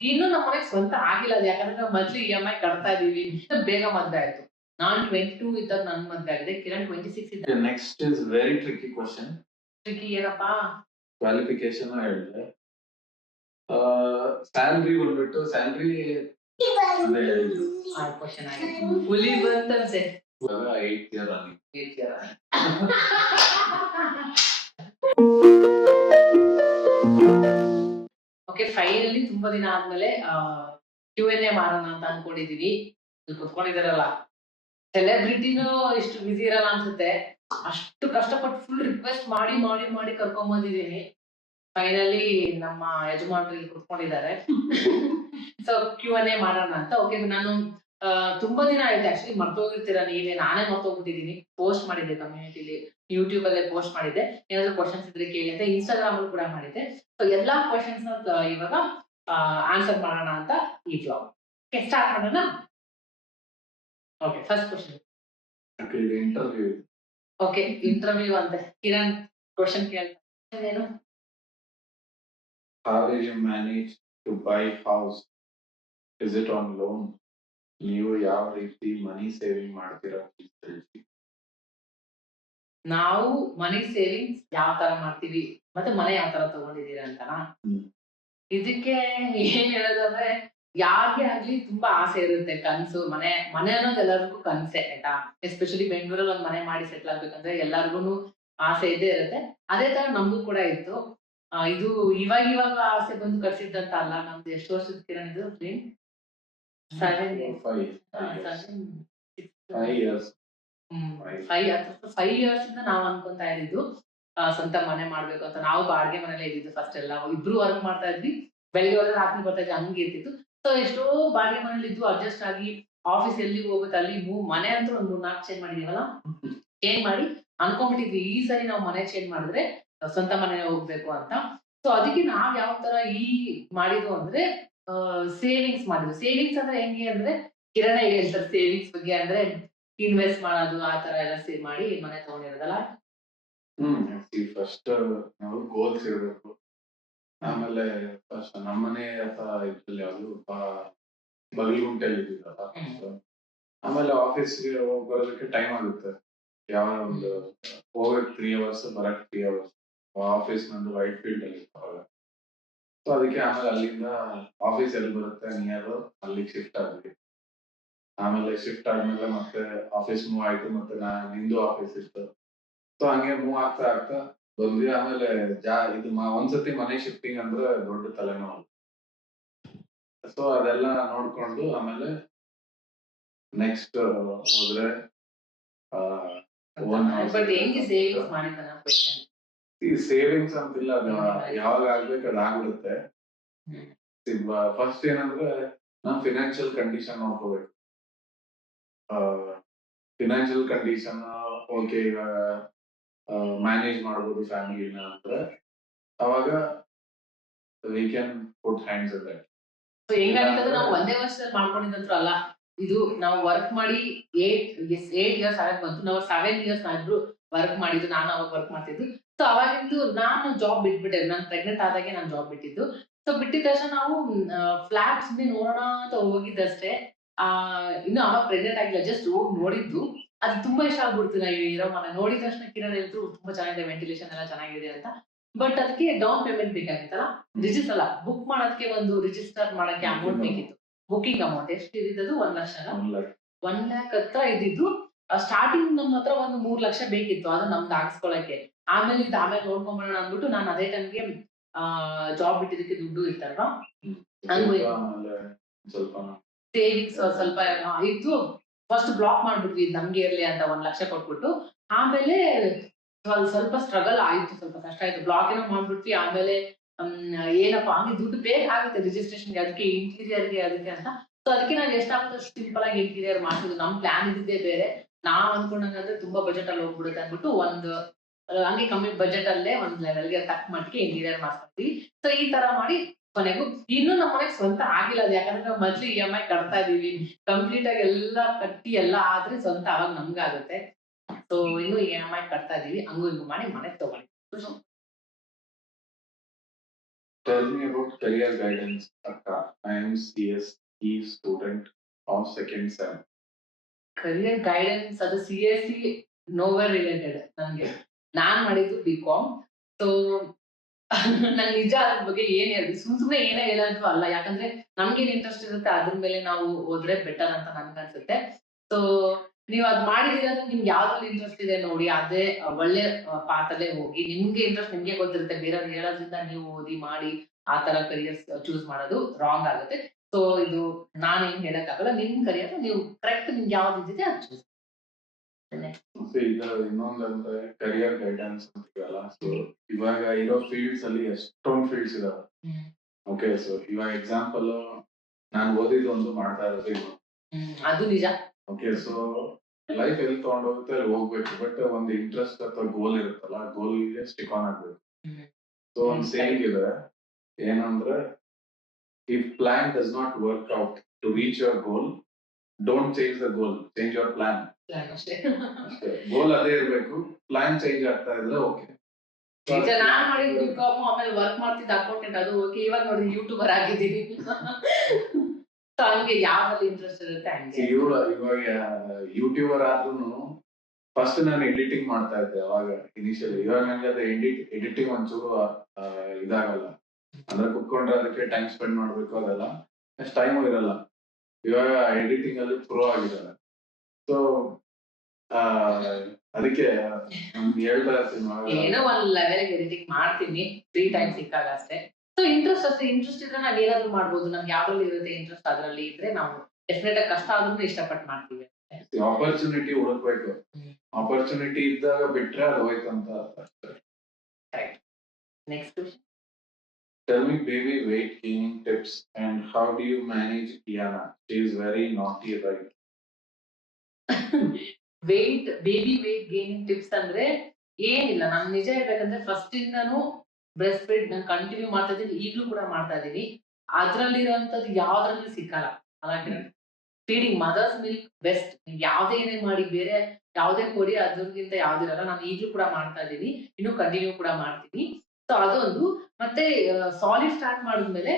ಇನ್ನು ನಮ್ಮ ಮನೆಗೆ ಸ್ವಂತ ಆಗಿಲ್ಲ ಅದು, ಯಾಕಂದ್ರೆ ನಾವು ಮೊದ್ಲು EMI ಕಟ್ತಾ ಇದೀವಿ. ಬೇಗ ಮದ್ವೆ ಆಯ್ತು. ನಾನ್ 22 ಇದ್ದಾಗ ನನ್ ಮದ್ವೆ ಆಗಿದೆ, ಕಿರಣ್ 26 ಇದ್ದಾಗ. Next is very tricky question. Tricky ಏನಪ್ಪಾ? ಕ್ವಾಲಿಫಿಕೇಶನ್ ಹೇಳಿದೆ. ಸ್ಯಾಲ್ರಿ ಬಂದ್ಬಿಟ್ಟು ಸ್ಯಾಲ್ರಿ ಕ್ವಶನ್ ಆಗಿದೆ. ಹುಲಿ ಬಂತಂತೆ 8 year running. 8 year. Okay, finally ತುಂಬಾ ದಿನ ಆದ್ಮೇಲೆ Q&A ಮಾಡೋಣ ಅಂತ ಅನ್ಕೊಂಡಿದೀವಿ. ಇಲ್ಲಿ ಕುತ್ಕೊಂಡಿದಾರಲ್ಲ ಸೆಲೆಬ್ರಿಟಿನೂ ಇಷ್ಟು ಬಿಸಿ ಇರಲ್ಲ ಅನ್ಸುತ್ತೆ. ಅಷ್ಟು ಕಷ್ಟಪಟ್ಟು ಫುಲ್ ರಿಕ್ವೆಸ್ಟ್ ಮಾಡಿ ಮಾಡಿ ಮಾಡಿ ಕರ್ಕೊಂಡ್ ಬಂದಿದೀನಿ. ಫೈನಲಿ ನಮ್ಮ ಯಜಮಾನ್ರು ಇಲ್ಲಿ ಕುತ್ಕೊಂಡಿದ್ದಾರೆ. ಸೊ Q&A ಮಾಡೋಣ ಅಂತ. ಓಕೆ, ನಾನು ತುಂಬಾ ದಿನ ಆಯ್ತು ಆಕ್ಚುಲಿ, ಮರ್ತೋಗಿರ್ತೀರಾ ನೀವೇ, ನಾನೇ ಮರ್ತೋಗ್ಬಿಟ್ಟಿದೀನಿ. ಪೋಸ್ಟ್ ಮಾಡಿದ್ದೆ ಕಮ್ಯುನಿಟಿಲಿ, ಯೂಟ್ಯೂಬ್ ಅಲ್ಲೇ ಪೋಸ್ಟ್ ಮಾಡಿದ್ದೆ. ಏನಾದ್ರು ಕ್ವಶನ್ಸ್ ಇದ್ರೆ ಕೇಳಿ ಅಂತ. ಇನ್ಸ್ಟಾಗ್ರಾಮ್ ಅಲ್ಲೂ ಕೂಡ ಮಾಡಿದ್ದೆ. ಸೊ ಎಲ್ಲಾ ಕ್ವಶನ್ಸ್ ಇವಾಗ ಆನ್ಸರ್ ಮಾಡೋಣ ಅಂತ ಈ ವ್ಲಾಗ್. ಓಕೆ, ಸ್ಟಾರ್ಟ್ ಮಾಡೋಣ. Okay, first question. Interview. Okay, interview ಅಂತೆ. ಕಿರಣ್ ಕ್ವಶನ್ ಕೇಳ್ತಾರೆ. ಏನು? How did you manage to buy house? Is it on loan? ನೀವು ಯಾವ ರೀತಿ ಮನಿ ಸೇವಿಂಗ್ ಮಾಡ್ತೀರಾ? ನಾವು ಮನಿ ಸೇವಿಂಗ್ಸ್ ಯಾವ ತರ ಮಾಡ್ತೀವಿ ಮತ್ತೆ ಮನೆ ಯಾವ ತರ ತಗೊಂಡಿದೀರಾ ಅಂತನಾ? ಇದಕ್ಕೆ ಏನ್ ಹೇಳೋದಂದ್ರೆ, ಯಾರಿಗೆ ಆಗ್ಲಿ ತುಂಬಾ ಆಸೆ ಇರುತ್ತೆ, ಕನ್ಸು. ಮನೆ ಅನ್ನೋದು ಎಲ್ಲರಿಗೂ ಕನ್ಸೆ, ಆಯ್ತಾ? ಎಸ್ಪೆಷಲಿ ಬೆಂಗಳೂರಲ್ಲಿ ಒಂದ್ ಮನೆ ಮಾಡಿ ಸೆಟ್ಲ್ ಆಗ್ಬೇಕಂದ್ರೆ ಎಲ್ಲರಿಗೂ ಆಸೆ ಇದ್ದೇ ಇರುತ್ತೆ. ಅದೇ ತರ ನಮಗೂ ಕೂಡ ಇತ್ತು. ಇದು ಇವಾಗ ಆಸೆ ಬಂದು ಕಟ್ಸಿದ್ದಂತ ಅಲ್ಲ. ನಮ್ದು ಎಷ್ಟು ವರ್ಷದ ಕಿರಣ್ ಇದು? 5 years ಇಂದ ನಾವ್ ಅನ್ಕೊಂತಾ ಇದ್ದಿದ್ದು ಸ್ವಂತ ಮನೆ ಮಾಡ್ಬೇಕು ಅಂತ. ನಾವು ಬಾಡಿಗೆ ಮನೇಲೆ ಇದ್ದಿದ್ದು ಫಸ್ಟ್ ಎಲ್ಲ. ಇಬ್ರು ವರ್ಕ್ ಮಾಡ್ತಾ ಇದ್ವಿ, ಬೆಳಿಗ್ಗೆ ಹೋದ್ರೆ ರಾತ್ರಿ ಬರ್ತಾ ಇದ್ವಿ, ಹಂಗೆ ಇರ್ತಿತ್ತು. ಸೊ ಎಷ್ಟೋ ಬಾಡಿಗೆ ಮನೇಲಿ ಇದ್ದು ಅಡ್ಜಸ್ಟ್ ಆಗಿ ಆಫೀಸ್ ಎಲ್ಲಿಗೆ ಹೋಗುತ್ತೆ ಅಲ್ಲಿ ಮನೆ ಅಂತೂ ಒಂದು 3-4 ಚೇಂಜ್ ಮಾಡಿದೀವಲ್ಲ. ಚೇಂಜ್ ಮಾಡಿ ಅನ್ಕೊಂಡ್ಬಿಟ್ಟಿದ್ವಿ ಈ ಸರಿ ನಾವು ಮನೆ ಚೇಂಜ್ ಮಾಡಿದ್ರೆ ಸ್ವಂತ ಮನೆ ಹೋಗ್ಬೇಕು ಅಂತ. ಸೊ ಅದಕ್ಕೆ ನಾವ್ ಯಾವ ತರ ಮಾಡಿದ್ವು ಅಂದ್ರೆ, ಸೇವಿಂಗ್ಸ್ ಮಾಡಿದ್ವಿ. ಸೇವಿಂಗ್ಸ್ ಅಂದ್ರೆ ಹೆಂಗೆ ಅಂದ್ರೆ, ಕಿರಣ ಹೇಳ್ತಾರೆ ಸೇವಿಂಗ್ಸ್ ಬಗ್ಗೆ. ಅಂದ್ರೆ ಇನ್ವೆಸ್ಟ್ ಮಾಡೋದು, ಆ ತರ ಎಲ್ಲ ಸೇವ್ ಮಾಡಿ ಮನೆ ತಗೊಂಡಿರೋದಲ್ಲ. ಫಸ್ಟ್ ನಾವು ಗೋಲ್ಸ್ ಇರಬೇಕು. ಆಮೇಲೆ ಫಸ್ಟ್ ನಮ್ಮನೆ ಇದ್ರಲ್ಲಿ ಯಾವ್ದು ಬಗಲ್ಗುಂಟೆಯಲ್ಲಿ ಇದ್ದಿದ್ದಲ್ಲ. ಆಮೇಲೆ ಆಫೀಸ್ಗೆ ಬರೋದಕ್ಕೆ ಟೈಮ್ ಆಗುತ್ತೆ. ಯಾವ ಒಂದು ಹೋಗಕ್ 3 hours, ಬರಕ್ 3 hours. ಆಫೀಸ್ ನಂದು ವೈಟ್ ಫೀಲ್ಡ್ ಅಲ್ಲಿ ಇರ್ತಾವಾಗ. ಸೊ ಅದಕ್ಕೆ ಆಮೇಲೆ ಅಲ್ಲಿಂದ ಆಫೀಸ್ ಎಲ್ಲಿ ಬರುತ್ತೆ ನಿಯರ್, ಅಲ್ಲಿಗೆ ಶಿಫ್ಟ್ ಆದ್ವಿ. ಆಮೇಲೆ ಶಿಫ್ಟ್ ಆದ್ಮೇಲೆ ಮತ್ತೆ ಆಫೀಸ್ ಮೂವ್ ಆಯ್ತು, ಮತ್ತೆ ನಿಂದು ಆಫೀಸ್ ಇತ್ತು. ಸೊ ಹಂಗೆ ಮೂವ್ ಆಗ್ತಾ ಬಂದ್ವಿ. ಆಮೇಲೆ ಇದು ಒಂದ್ಸತಿ ಮನೆ ಶಿಫ್ಟಿಂಗ್ ಅಂದ್ರೆ ದೊಡ್ಡ ತಲೆನೋವು. ಸೊ ಅದೆಲ್ಲ ನೋಡ್ಕೊಂಡು ಆಮೇಲೆ ನೆಕ್ಸ್ಟ್ ಹೋದ್ರೆ ಈ ಸೇವಿಂಗ್ಸ್ ಅಂತಿಲ್ಲ, ಅದು ಯಾವಾಗ ಆಗ್ಬೇಕು ಅದ್ ಆಗ್ಬಿಡುತ್ತೆ. ಫಸ್ಟ್ ಏನಂದ್ರೆ ನಾನ್ ಫಿನಾನ್ಷಿಯಲ್ ಕಂಡೀಷನ್ ನೋಡ್ಕೋಬೇಕು. ಫಿನಾನ್ಷಿಯಲ್ ಕಂಡೀಷನ್ ಓಕೆ, ಇವಾಗ ಮ್ಯಾನೇಜ್ ಮಾಡ್ಬೋದು ಫ್ಯಾಮಿಲಿನ ಅಂದ್ರೆ ಅವಾಗ we can put hands in that. So ಹೆಂಗಾಗಿತ್ತು, ನಾವು ಒಂದೇ ವರ್ಷದಲ್ಲಿ ಮಾಡ್ಕೊಂಡಿದ್ದಂತೂ ಅಲ್ಲ. ಇದು ನಾವು ವರ್ಕ್ ಮಾಡಿ 8 years ಆಗಕ್ ಬಂತು. ನಾವು 7 years ನಾವಿಬ್ರು ವರ್ಕ್ ಮಾಡಿದ್ದು. ನಾನು ಅವಾಗ ವರ್ಕ್ ಮಾಡ್ತಿದ್ದು. ಸೊ ಅವಾಗಿಂದು ನಾನು ಜಾಬ್ ಬಿಟ್ಬಿಟ್ಟೆ. ನಾನು ಪ್ರೆಗ್ನೆಂಟ್ ಆದಾಗೆ ನಾನು ಜಾಬ್ ಬಿಟ್ಟಿದ್ದು. ಸೊ ಬಿಟ್ಟಿದ ತಕ್ಷಣ ನಾವು ಫ್ಲಾಟ್ ಸುಮ್ಮನೆ ನೋಡೋಣ ಅಂತ ಹೋಗಿದ್ದಷ್ಟೇ. ಇನ್ನು ಅವಾಗ ಪ್ರೆಗ್ನೆಂಟ್ ಆಗಿಲ್ಲ, ಜಸ್ಟ್ ಹೋಗಿ ನೋಡಿದ್ದು. ಅದು ತುಂಬಾ ಇಷ್ಟ ಆಗ್ಬಿಡ್ತು. ನಾವು ಇರೋ ಮನೆ ನೋಡಿದ ತಕ್ಷಣ ಕಿರಣ್ ಹೇಳಿದ್ರು ತುಂಬಾ ಚೆನ್ನಾಗಿದೆ, ವೆಂಟಿಲೇಷನ್ ಎಲ್ಲ ಚೆನ್ನಾಗಿದೆ ಅಂತ. ಬಟ್ ಅದಕ್ಕೆ ಡೌನ್ ಪೇಮೆಂಟ್ ಬೇಕಾಗಿತ್ತಲ್ಲ, ರಿಜಿಸ್ಟರ್ ಅಲ್ಲ, ಬುಕ್ ಮಾಡೋದಕ್ಕೆ ಒಂದು ರಿಜಿಸ್ಟರ್ ಮಾಡಕ್ಕೆ ಅಮೌಂಟ್ ಬೇಕಿತ್ತು. ಬುಕಿಂಗ್ ಅಮೌಂಟ್ ಎಷ್ಟು ಇದ್ದಿದ್ದು? 1 ಲಕ್ಷ. 1 lakh ಹತ್ರ ಇದ್ದಿದ್ದು. ಸ್ಟಾರ್ಟಿಂಗ್ ನಮ್ಮ ಹತ್ರ ಒಂದು 3 ಲಕ್ಷ ಬೇಕಿತ್ತು, ಅದು ನಮ್ದು ಹಾಕ್ಸ್ಕೊಳಕ್ಕೆ. ಆಮೇಲೆ ನೋಡ್ಕೊಂಡ್ಬರೋಣ ಅಂದ್ಬಿಟ್ಟು ನಾನು ಅದೇ ಟೈಮ್ಗೆ ಜಾಬ್ ಬಿಟ್ಟಿದ್ದಕ್ಕೆ ದುಡ್ಡು ಇತ್ತಲ್ವಾ, ಸೇವಿಂಗ್ಸ್ ಸ್ವಲ್ಪ ಇತ್ತು. ಫಸ್ಟ್ ಬ್ಲಾಕ್ ಮಾಡ್ಬಿಟ್ವಿ, ನಮ್ಗೆ ಇರ್ಲಿ ಅಂತ 1 ಲಕ್ಷ ಕೊಟ್ಬಿಟ್ಟು. ಆಮೇಲೆ ಸ್ವಲ್ಪ ಸ್ಟ್ರಗಲ್ ಆಯ್ತು, ಸ್ವಲ್ಪ ಕಷ್ಟ ಆಯ್ತು. ಬ್ಲಾಕ್ ಏನೋ ಮಾಡ್ಬಿಟ್ವಿ. ಆಮೇಲೆ ಏನಪ್ಪಾ ಹಂಗೆ ದುಡ್ಡು ಬೇಗ ಆಗುತ್ತೆ ರಿಜಿಸ್ಟ್ರೇಷನ್ಗೆ, ಅದಕ್ಕೆ ಇಂಟೀರಿಯರ್ಗೆ ಅದಕ್ಕೆ ಅಂತ. ಸೊ ಅದಕ್ಕೆ ನಾವು ಎಷ್ಟಾಗುತ್ತೆ ಅಷ್ಟು ಸಿಂಪಲ್ ಆಗಿ ಇಂಟೀರಿಯರ್ ಮಾಡ್ತಿದ್ವಿ. ನಮ್ ಪ್ಲಾನ್ ಇದ್ದಿದ್ದೇ ಬೇರೆ. ನಾವ್ ಅನ್ಕೊಂಡಂಗಂದ್ರೆ ತುಂಬಾ ಬಜೆಟ್ ಅಲ್ಲಿ ಹೋಗ್ಬಿಡುತ್ತೆ ಅಂದ್ಬಿಟ್ಟು ಹಂಗೆ ಕಮ್ಮಿ ಬಜೆಟ್ ಅಲ್ಲೇ ಒಂದ್ ಲೆವೆಲ್ಗೆ ತಕ್ಕ ಮಟ್ಟಿಗೆ ಇಂಟೀರಿಯರ್ ಮಾಡ್ಕೊತೀವಿ. ಸೊ ಈ ತರ ಮಾಡಿ ಕೊನೆಗೂ ಇನ್ನು ನಮ್ಮ ಮನೆಗೆ ಸ್ವಂತ ಆಗಿಲ್ಲ ಅದು, ಯಾಕಂದ್ರೆ ನಾವು ಮೊದ್ಲು EMI ಕಟ್ತಾ ಇದೀವಿ. ಕಂಪ್ಲೀಟ್ ಆಗಿ ಎಲ್ಲ ಕಟ್ಟಿ ಎಲ್ಲ ಆದ್ರೆ ಸ್ವಂತ ಅವಾಗ ನಮ್ಗಾಗುತ್ತೆ. ಸೊ ಇನ್ನು EMI ಕಟ್ತಾ ಇದೀವಿ, ಹಂಗು ಹಿಂಗು ಮಾಡಿ ಮನೆ ತಗೊಂಡು. Tell me about career guidance, Akka. I am CSE student of second sem. Career guidance ಅದು CSE ನೋವೇರ್ ರಿಲೇಟೆಡ್ ನನಗೆ. ನಾನ್ ಮಾಡಿದ್ದು BCom. ಸೊ ನಂಗೆ ನಿಜ ಅದ್ರ ಬಗ್ಗೆ ಏನ್ ಹೇಳಿ ಸುಮ್ನೆ ಏನೇ ಹೇಳೋದು ಅಲ್ಲ. ಯಾಕಂದ್ರೆ ನಮ್ಗೇನ್ ಇಂಟ್ರೆಸ್ಟ್ ಇರುತ್ತೆ ಅದ್ರ ಮೇಲೆ ನಾವು ಹೋದ್ರೆ ಬೆಟರ್ ಅಂತ ನನ್ಗನ್ಸುತ್ತೆ. ಸೊ ನೀವ್ ಅದ್ ಮಾಡಿದೀರ ಅಂದ್ರೆ ನಿಮ್ಗೆ ಯಾವ್ದ್ರಲ್ಲಿ ಇಂಟ್ರೆಸ್ಟ್ ಇದೆ ನೋಡಿ, ಅದೇ ಒಳ್ಳೆ ಪಾತಲ್ಲೇ ಹೋಗಿ. ನಿಮ್ಗೆ ಇಂಟ್ರೆಸ್ಟ್ ನಿಮ್ಗೆ ಗೊತ್ತಿರುತ್ತೆ, ಬೇರೆಯವ್ರು ಹೇಳೋದ್ರಿಂದ ನೀವು ಓದಿ ಮಾಡಿ ಆ ತರ ಕರಿಯರ್ಸ್ ಚೂಸ್ ಮಾಡೋದು ರಾಂಗ್ ಆಗುತ್ತೆ. ಸೊ ಇದು ನಾನೇನ್ ಹೇಳಕ್ಕಾಗಲ್ಲ. ನಿಮ್ ಕರಿಯರ್ ನೀವು ಕರೆಕ್ಟ್ ನಿಮ್ಗೆ ಯಾವ್ದು ಇದ್ದಿದೆ ಅದು ಚೂಸ್. ಮತ್ತೆ ಈಗ ಇನ್ನೊಂದಂದ್ರೆ ಕರಿಯರ್ ಗೈಡೆನ್ಸ್ ಅಂತೀವಲ್ಲ. ಸೊ ಇವಾಗ ಇರೋ ಫೀಲ್ಡ್ಸ್ ಅಲ್ಲಿ ಎಷ್ಟೊಂದು ಫೀಲ್ಡ್ಸ್ ಇದಾವೆ. ಓಕೆ, ಸೊ ಇವಾಗ ಎಕ್ಸಾಂಪಲ್ ನಾನು ಓದಿದ್ದು ಒಂದು, ಮಾಡ್ತಾ ಇರೋದು ಇನ್ನು. ಅದು ನಿಜ. ಓಕೆ, ಸೊ ಲೈಫ್ ಎಲ್ಲಿ ತಗೊಂಡೋಗುತ್ತೆ ಅಲ್ಲಿ ಹೋಗ್ಬೇಕು. ಬಟ್ ಒಂದು ಇಂಟ್ರೆಸ್ಟ್ ಅಥವಾ ಗೋಲ್ ಇರುತ್ತಲ್ಲ, ಆ ಗೋಲ್ಗೆ ಸ್ಟಿಕ್ ಆನ್ ಆಗ್ಬೇಕು. ಸೊ ಒಂದು ಸೇಯಿಂಗ್ ಇದೆ ಏನಂದ್ರೆ, if plan does not work out to reach your goal, don't change the goal, change your plan. ಅಷ್ಟೇ. ಗೋಲ್ ಅದೇ ಇರ್ಬೇಕು, ಪ್ಲಾನ್ ಚೇಂಜ್ ಆಗ್ತಾ ಇದ್ರೆ ಓಕೆ. ಈಗ ನಾನ್ ಮಾಡಿದ್ದು BCom, ಆಮೇಲೆ ವರ್ಕ್ ಮಾಡ್ತಿದ್ದ ಅಕೌಂಟೆಂಟ್, ಅದು ಓಕೆ. ಇವಾಗ ನೋಡಿ ಯೂಟ್ಯೂಬರ್ ಆಗಿದ್ದೀನಿ. ಸೊ ಹಂಗೆ ಯಾವ್ದ್ರಲ್ಲಿ ಇಂಟ್ರೆಸ್ಟ್ ಇರುತ್ತೆ ಹಂಗೆ. ಇವಾಗ ಯೂಟ್ಯೂಬರ್ ಆದ್ರೂ ಫಸ್ಟ್ ನಾನು ಎಡಿಟಿಂಗ್ ಮಾಡ್ತಾ ಇದ್ದೆ ಅವಾಗ ಇನಿಷಿಯಲಿ. ಇವಾಗ ನಂಗೆ ಅದು ಎಡಿಟಿಂಗ್ ಒಂಚೂರು ಇದಾಗಲ್ಲ. ಅಂದ್ರೆ ಕುತ್ಕೊಂಡ್ರೆ ಅದಕ್ಕೆ ಟೈಮ್ ಸ್ಪೆಂಡ್ ಮಾಡ್ಬೇಕು, ಅದೆಲ್ಲ ಅಷ್ಟು ಟೈಮು ಇರಲ್ಲ. ಇವಾಗ ಎಡಿಟಿಂಗ್ ಅಲ್ಲಿ ಪ್ರೋ ಆಗಿದ್ದಾರೆ. ಸೊ ಅದಕ್ಕೆ ಹೇಳ್ತಾ ಇರ್ತೀನಿ, ಏನೋ ಒಂದ್ ಲೆವೆಲ್ ಎಡಿಟಿಂಗ್ ಮಾಡ್ತೀನಿ ಫ್ರೀ ಟೈಮ್ ಸಿಕ್ಕಾಗ ಅಷ್ಟೇ. ಸೊ ಇಂಟ್ರೆಸ್ಟ್ ಇದ್ರೆ ನಾವ್ ಏನಾದ್ರು ಮಾಡ್ಬೋದು. ನಮ್ಗೆ ಯಾವ್ದ್ರಲ್ಲಿ ಇರುತ್ತೆ ಇಂಟ್ರೆಸ್ಟ್, ಅದ್ರಲ್ಲಿ ಇದ್ರೆ ನಾವು ಡೆಫಿನೆಟ್ ಆಗಿ ಕಷ್ಟ ಆದ್ರೂ ಇಷ್ಟಪಟ್ಟು ಮಾಡ್ತೀವಿ. ಆಪರ್ಚುನಿಟಿ ಹುಡುಕ್ಬೇಕು. ಆಪರ್ಚುನಿಟಿ ಇದ್ದಾಗ ಬಿಟ್ರೆ ಅದು ಹೋಯ್ತಂತ ಅರ್ಥ. Next question. Tell me baby weight gaining tips and how do you manage Kiana? She is very naughty, right? Baby weight gaining tips ಅಂದ್ರೆ ಏನಿಲ್ಲ. ನಾನು ನಿಜ ಹೇಳ್ಬೇಕಂದ್ರೆ ಫಸ್ಟ್ ಇಂದಾನು ಬ್ರೆಸ್ಟ್ ಫೀಡ್ ನಾನು ಕಂಟಿನ್ಯೂ ಮಾಡ್ತಾ ಇದ್ದೀನಿ, ಈಗಲೂ ಕೂಡ ಮಾಡ್ತಾ ಇದ್ದೀನಿ. ಅದ್ರಲ್ಲಿರುವಂತದ್ದು ಯಾವ್ದ್ರಲ್ಲಿ ಸಿಕ್ಕಲ್ಲ. ಹಾಗಾಗಿ ಫೀಡಿಂಗ್ ಮದರ್ಸ್ ಮಿಲ್ಕ್ ಬೆಸ್ಟ್. ಯಾವ್ದೇ ಏನೇ ಮಾಡಿ, ಬೇರೆ ಯಾವ್ದೇ ಕೊಡಿ ಅದ್ರಗಿಂತ ಯಾವ್ದಿರಲ್ಲ. ನಾನು ಈಗಲೂ ಕೂಡ ಮಾಡ್ತಾ ಇದ್ದೀನಿ, ಇನ್ನು ಕಂಟಿನ್ಯೂ ಕೂಡ ಮಾಡ್ತೀನಿ. ಸೊ ಅದೊಂದು. ಮತ್ತೆ ಸಾಲಿಡ್ ಸ್ಟಾರ್ಟ್ ಮಾಡಿದ್ಮೇಲೆ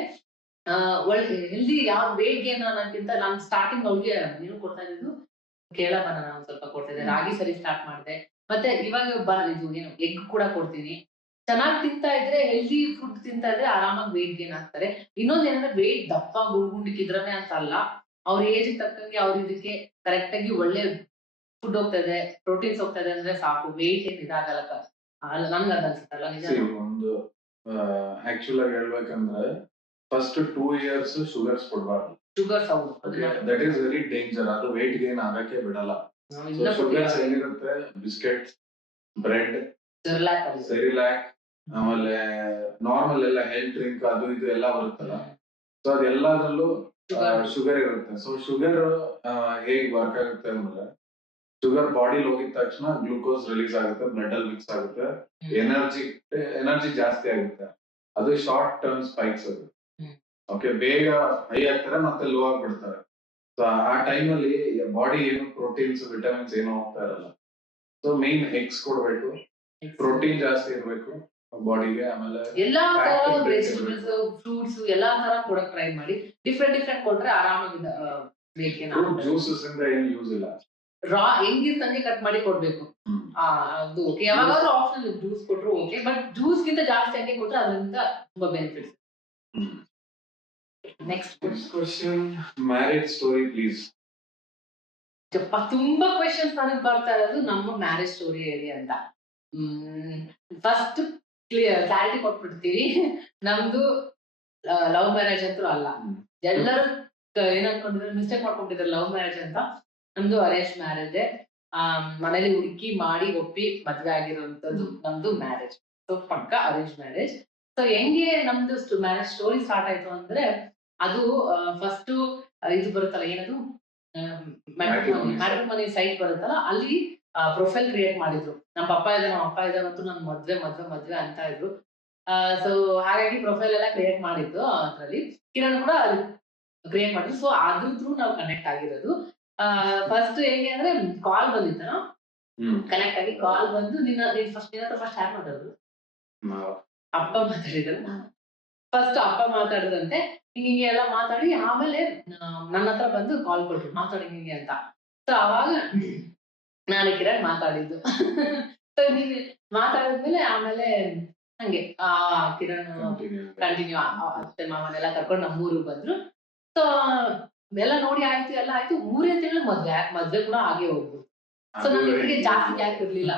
ಒಳ್ಳೆ ಹೆಲ್ದಿ ಯಾವ್ದು ವೇಟ್ ಗೇನ್ ಅನ್ನೋಕ್ಕಿಂತ ನಾನು ಸ್ಟಾರ್ಟಿಂಗ್ ಅವ್ರಿಗೆ ಏನು ಕೊಡ್ತಾ ಇದ್ದು ಕೇಳಬಾನ ನಾನು ಸ್ವಲ್ಪ ಕೊಡ್ತಿದ್ದೆ. ರಾಗಿ ಸರಿ ಸ್ಟಾರ್ಟ್ ಮಾಡಿದೆ. ಮತ್ತೆ ಇವಾಗ ಇದು ಏನು ಎಗ್ ಕೂಡ ಕೊಡ್ತೀನಿ. ಚೆನ್ನಾಗಿ ತಿಂತಾ ಇದ್ರೆ, ಹೆಲ್ದಿ ಫುಡ್ ತಿಂತಾ ಇದ್ರೆ ಆರಾಮಾಗಿ ವೇಟ್ ಗೇನ್ ಆಗ್ತಾರೆ. ಇನ್ನೊಂದ್ ಏನಂದ್ರೆ ವೇಟ್ ದಪ್ಪ ಗುಂಡಿಕ್ಕಿದ್ರನೆ ಅಂತ ಅಲ್ಲ, ಅವ್ರ ಏಜ್ ತಕ್ಕಂಗೆ ಅವ್ರ ಇದಕ್ಕೆ ಕರೆಕ್ಟ್ ಆಗಿ ಒಳ್ಳೆ ಫುಡ್ ಹೋಗ್ತಾ ಇದೆ, ಪ್ರೋಟೀನ್ಸ್ ಹೋಗ್ತಾ ಇದೆ ಅಂದ್ರೆ ಸಾಕು, ವೇಟ್ ಏನ್ ಇದಾಗಲ್ಲ. ನನ್ಗೆ ಅದ್ ಅನ್ಸುತ್ತಲ್ಲ ನಿಜ. ಒಂದು ಆಕ್ಚುಲ್ ಆಗಿ ಹೇಳ್ಬೇಕಂದ್ರೆ ಫಸ್ಟ್ 2 years ಶುಗರ್ಸ್ ಕೊಡ್ಬಾರ್ದು. ಶುಗರ್ಸ್ ಹೌದು, ದಟ್ ಈಸ್ ವೆರಿ ಡೇಂಜರ್. ಅದು ವೇಟ್ ಗೇನ್ ಆಗಕ್ಕೆ ಬಿಡಲ್ಲ. ಶುಗರ್ಸ್ ಏನಿರುತ್ತೆ, ಬಿಸ್ಕೆಟ್, ಬ್ರೆಡ್, ಸೆರಿಲ್ಯಾಕ್, ಆಮೇಲೆ ನಾರ್ಮಲ್ ಎಲ್ಲ ಹೆಲ್ತ್ ಡ್ರಿಂಕ್ ಅದು ಇದು ಎಲ್ಲ ಬರುತ್ತಲ್ಲ. ಸೊ ಅದೆಲ್ಲದರಲ್ಲೂ ಶುಗರ್ ಇರುತ್ತೆ. ಸೊ ಶುಗರ್ ಹೇಗ್ ವರ್ಕ್ ಆಗುತ್ತೆ ಅಂದ್ರೆ, ಶುಗರ್ ಬಾಡಿಲಿ ಹೋಗಿದ ತಕ್ಷಣ ಗ್ಲೂಕೋಸ್ ರಿಲೀಸ್ ಆಗುತ್ತೆ, ಬ್ಲಡ್ ಅಲ್ಲಿ ಮಿಕ್ಸ್ ಆಗುತ್ತೆ, ಎನರ್ಜಿ ಜಾಸ್ತಿ ಆಗುತ್ತೆ. ಅದು ಶಾರ್ಟ್ ಟರ್ಮ್ ಸ್ಪೈಕ್ಸ್. ಅದು ಓಕೆ, ಬೇಗ ಹೈ ಆಗ್ತಾರೆ ಮತ್ತೆ ಲೋ ಆಗ್ಬಿಡ್ತಾರೆ. ಸೊ ಆ ಟೈಮಲ್ಲಿ ಬಾಡಿ ಏನು ಪ್ರೋಟೀನ್ಸ್, ವಿಟಮಿನ್ಸ್ ಏನು ಹೋಗ್ತಾ ಇರಲ್ಲ. ಸೊ ಮೇನ್ ಎಗ್ಸ್ ಕೊಡ್ಬೇಕು, ಪ್ರೋಟೀನ್ ಜಾಸ್ತಿ ಇರ್ಬೇಕು ಬಾಡಿಗೆ. ಆಮೇಲೆ ಎಲ್ಲಾ ತರ ವೆಜಿಟೇಬಲ್ಸ್, ಫ್ರೂಟ್ಸ್ ಎಲ್ಲಾ ತರ ಕೊಡಕ್ ಟ್ರೈ ಮಾಡಿ. ಡಿಫ್ರೆಂಟ್ ಕೊಟ್ರೆ ಆರಾಮಾಗಿ ಜ್ಯೂಸಸ್ ಇಂದ ಏನು ಯೂಸ್ ಇಲ್ಲ. ರಾ ಹೆಂಗಿರ್ತಂಗೆ ಕಟ್ ಮಾಡಿ ಕೊಡ್ಬೇಕು. ಅದು ಓಕೆ. ಯಾವಾಗಾದ್ರೂ ಆಪ್ಷನ್ ಜ್ಯೂಸ್ ಕೊಟ್ರು ಓಕೆ, ಬಟ್ ಜ್ಯೂಸ್ ಗಿಂತ ಜಾಸ್ತಿ ಹಂಗೆ ಕೊಟ್ರೆ ಅದರಿಂದ ತುಂಬಾ benefits. Next question, marriage story please. ತುಂಬಾ ಕ್ವೆಶನ್ಸ್ ನನಗೆ ಬರ್ತಾ ಇರೋದು ನಮ್ಮ ಮ್ಯಾರೇಜ್ ಸ್ಟೋರಿ ಹೇಳಿ ಅಂತ. ಫಸ್ಟ್ ಕ್ಲಾರಿಟಿ ಕೊಟ್ಬಿಡ್ತೀವಿ, ನಮ್ದು ಲವ್ ಮ್ಯಾರೇಜ್ ಅಂತೂ ಅಲ್ಲ. ಎಲ್ಲರೂ ಏನ್ ಅನ್ಕೊಂಡಿದ್ರೆ, ಮಿಸ್ಟೇಕ್ ಮಾಡ್ಕೊಂಡಿದ್ದಾರೆ ಲವ್ ಮ್ಯಾರೇಜ್ ಅಂತ. ನಮ್ದು ಅರೇಂಜ್ ಮ್ಯಾರೇಜ್. ಮನೇಲಿ ಹುಡುಕಿ ಮಾಡಿ ಒಪ್ಪಿ ಮದ್ವೆ ಆಗಿರುವಂತದ್ದು ನಮ್ದು ಮ್ಯಾರೇಜ್. ಸೊ ಪಕ್ಕ ಅರೇಂಜ್ ಮ್ಯಾರೇಜ್. ಸೊ ಹೆಂಗೆ ನಮ್ದು ಮ್ಯಾರೇಜ್ ಸ್ಟೋರಿ ಸ್ಟಾರ್ಟ್ ಆಯ್ತು ಅಂದ್ರೆ, ಅದು ಫಸ್ಟ್ ಇದು ಬರುತ್ತಲ್ಲ, ಏನದು ಮ್ಯಾಟ್ರಿಮೋನಿ ಸೈಟ್ ಬರುತ್ತಲ್ಲ, ಅಲ್ಲಿ ಪ್ರೊಫೈಲ್ ಕ್ರಿಯೇಟ್ ಮಾಡಿದ್ರು. ನಮ್ಮ ಅಪ್ಪ ಇದಾರಂತೂ ನನ್ ಮದ್ವೆ ಅಂತ ಇದ್ರು. ಸೊ ಹಾಗಾಗಿ ಪ್ರೊಫೈಲ್ ಎಲ್ಲ ಕ್ರಿಯೇಟ್ ಮಾಡಿದ್ದು. ಅದ್ರಲ್ಲಿ ಕಿರಣ್ ಕೂಡ ಕ್ರಿಯೇಟ್ ಮಾಡಿದ್ರು. ಸೊ ಅದ್ರ ಥ್ರೂ ನಾವು ಕನೆಕ್ಟ್ ಆಗಿರೋದು. ಫಸ್ಟ್ ಹೇಗೆ ಅಂದ್ರೆ, ಕಾಲ್ ಬಂದಿತ್ತ, ಕನೆಕ್ಟ್ ಆಗಿ ಕಾಲ್ ಬಂದು ನೀನ್ ಫಸ್ಟ್ ಯಾರು ಮಾತಾಡೋದು? ಅಪ್ಪ ಮಾತಾಡಿದ್ರು. ಫಸ್ಟ್ ಅಪ್ಪ ಮಾತಾಡಿದಂತೆ ಹಿಂಗೆ ಎಲ್ಲ ಮಾತಾಡಿ ಆಮೇಲೆ ನನ್ನ ಹತ್ರ ಬಂದು ಕಾಲ್ ಕೊಟ್ರು ಮಾತಾಡಿ ಹಿಂಗೆ ಅಂತ. ಸೊ ಅವಾಗ ನಾನು ಕಿರಣ್ ಮಾತಾಡಿದ್ದು. ಸೊ ನೀನ್ ಮಾತಾಡಿದ್ಮೇಲೆ ಆಮೇಲೆ ಹಂಗೆ ಕಿರಣ್ ಕಂಟಿನ್ಯೂ ಅತ್ತೆ ಮಾವನೆಲ್ಲ ಕರ್ಕೊಂಡು ನಮ್ಮೂರಿಗೆ ಬಂದ್ರು. ಸೊ ಎಲ್ಲ ನೋಡಿ ಆಯ್ತು ಎಲ್ಲ ಆಯ್ತು 3 ತಿಂಗಳು ಮದ್ವೆ ಕೂಡ ಆಗೇ ಹೋಗ್ಬೋದು. ಸೊ ನಮ್ಗೆ ಜಾಸ್ತಿ ಗ್ಯಾಪ್ ಇರ್ಲಿಲ್ಲ.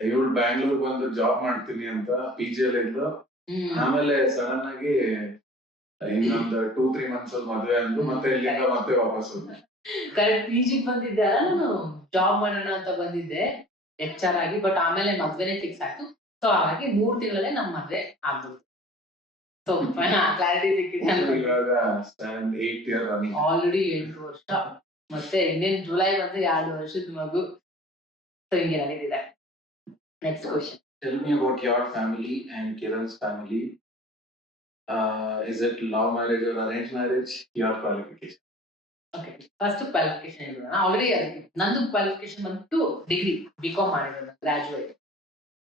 ಇವಳು ಬ್ಯಾಂಗ್ಳೂರ್ ಬಂದು ಜಾಬ್ ಮಾಡ್ತೀನಿ ಅಂತ PG ಅಲ್ಲಿ ಇದ್ರು. ಆಮೇಲೆ ಸಡನ್ ಆಗಿ ಇನ್ನೊಂದು 2-3 ಮಂತ್ಸ್ ಅಲ್ಲಿ ಮದ್ವೆ ಅಂದ್ರು. ಮತ್ತೆ ಇಲ್ಲಿಂದ ಮತ್ತೆ ವಾಪಸ್ ಕರೆಕ್ಟ್ PG ಬಂದಿದ್ದೆ ಅಲ್ಲ, ನಾನು ಜಾಬ್ ಮಾಡೋಣ ಅಂತ ಬಂದಿದ್ದೆ HR ಆಗಿ. ಬಟ್ ಆಮೇಲೆ ಮದ್ವೆನೆ ಫಿಕ್ಸ್ ಆಯ್ತು. ಸೊ ಹಾಗಾಗಿ 3 ತಿಂಗಳಲ್ಲೇ ನಮ್ ಮದ್ವೆ ಆಗ್ಬಿಡ್ತು. ಸೊ ಕ್ಲಾರಿಟಿ ಸಿಕ್ಕಿದೆ. ಇವಾಗ 7-8 ಇಯರ್ ಆಲ್ರೆಡಿ 8 ವರ್ಷ. ಮತ್ತೆ ಇನ್ನೇನ್ ಜುಲೈ ಬಂದ್ರೆ 2 ವರ್ಷದ ಮಗು. ಸೊ ಹಿಂಗೆ ನಡೀತಿದೆ. Next question. Tell me about your family and Kiran's family. Is it love marriage or arranged marriage? Your qualification. Okay, first qualification ಹೇಳೋಣ. ಆಲ್ರೆಡಿ ನಂದು ಕ್ವಾಲಿಫಿಕೇಶನ್ ಬಂದ್ಬಿಟ್ಟು ಡಿಗ್ರಿ BCom ಮಾಡಿರೋದು, ಗ್ರಾಜುಯೇಟ್.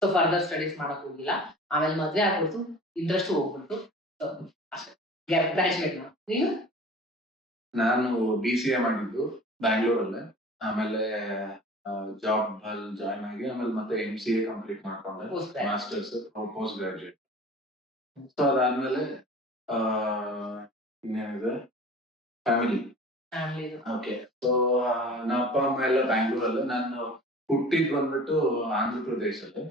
ಸೊ ಫರ್ದರ್ ಸ್ಟಡೀಸ್ ಮಾಡಕ್ ಹೋಗಿಲ್ಲ. ಆಮೇಲೆ ಮದ್ವೆ ಆಗ್ಬಿಡ್ತು, ಇಂಟ್ರೆಸ್ಟ್ ಹೋಗ್ಬಿಡ್ತು. ಸೊ ಅಷ್ಟೇ, ಗ್ರಾಜುಯೇಟ್. ನೀವು? ನಾನು BCA ಮಾಡಿದ್ದು ಬ್ಯಾಂಗ್ಳೂರಲ್ಲೇ. ಆಮೇಲೆ ಜಾಬ್ ಅಲ್ಲಿ ಜಾಯ್ನ್ ಆಗಿ ಆಮೇಲೆ ಮತ್ತೆ MCA ಕಂಪ್ಲೀಟ್ ಮಾಡ್ಕೊಂಡೆ, ಮಾಸ್ಟರ್ಸ್ ಪೋಸ್ಟ್ ಗ್ರಾಜುಯೇಟ್. ಸೊ ಅದಾದ್ಮೇಲೆ ಇನ್ನೇನಿದೆ ಫ್ಯಾಮಿಲಿ. ಓಕೆ, ಸೊ ನಮ್ಮ ಅಪ್ಪ ಅಮ್ಮ ಎಲ್ಲ ಬ್ಯಾಂಗ್ಳೂರಲ್ಲೇ. ನಾನು ಹುಟ್ಟಿದ್ ಬಂದ್ಬಿಟ್ಟು ಆಂಧ್ರ ಪ್ರದೇಶಲ್ಲಿ.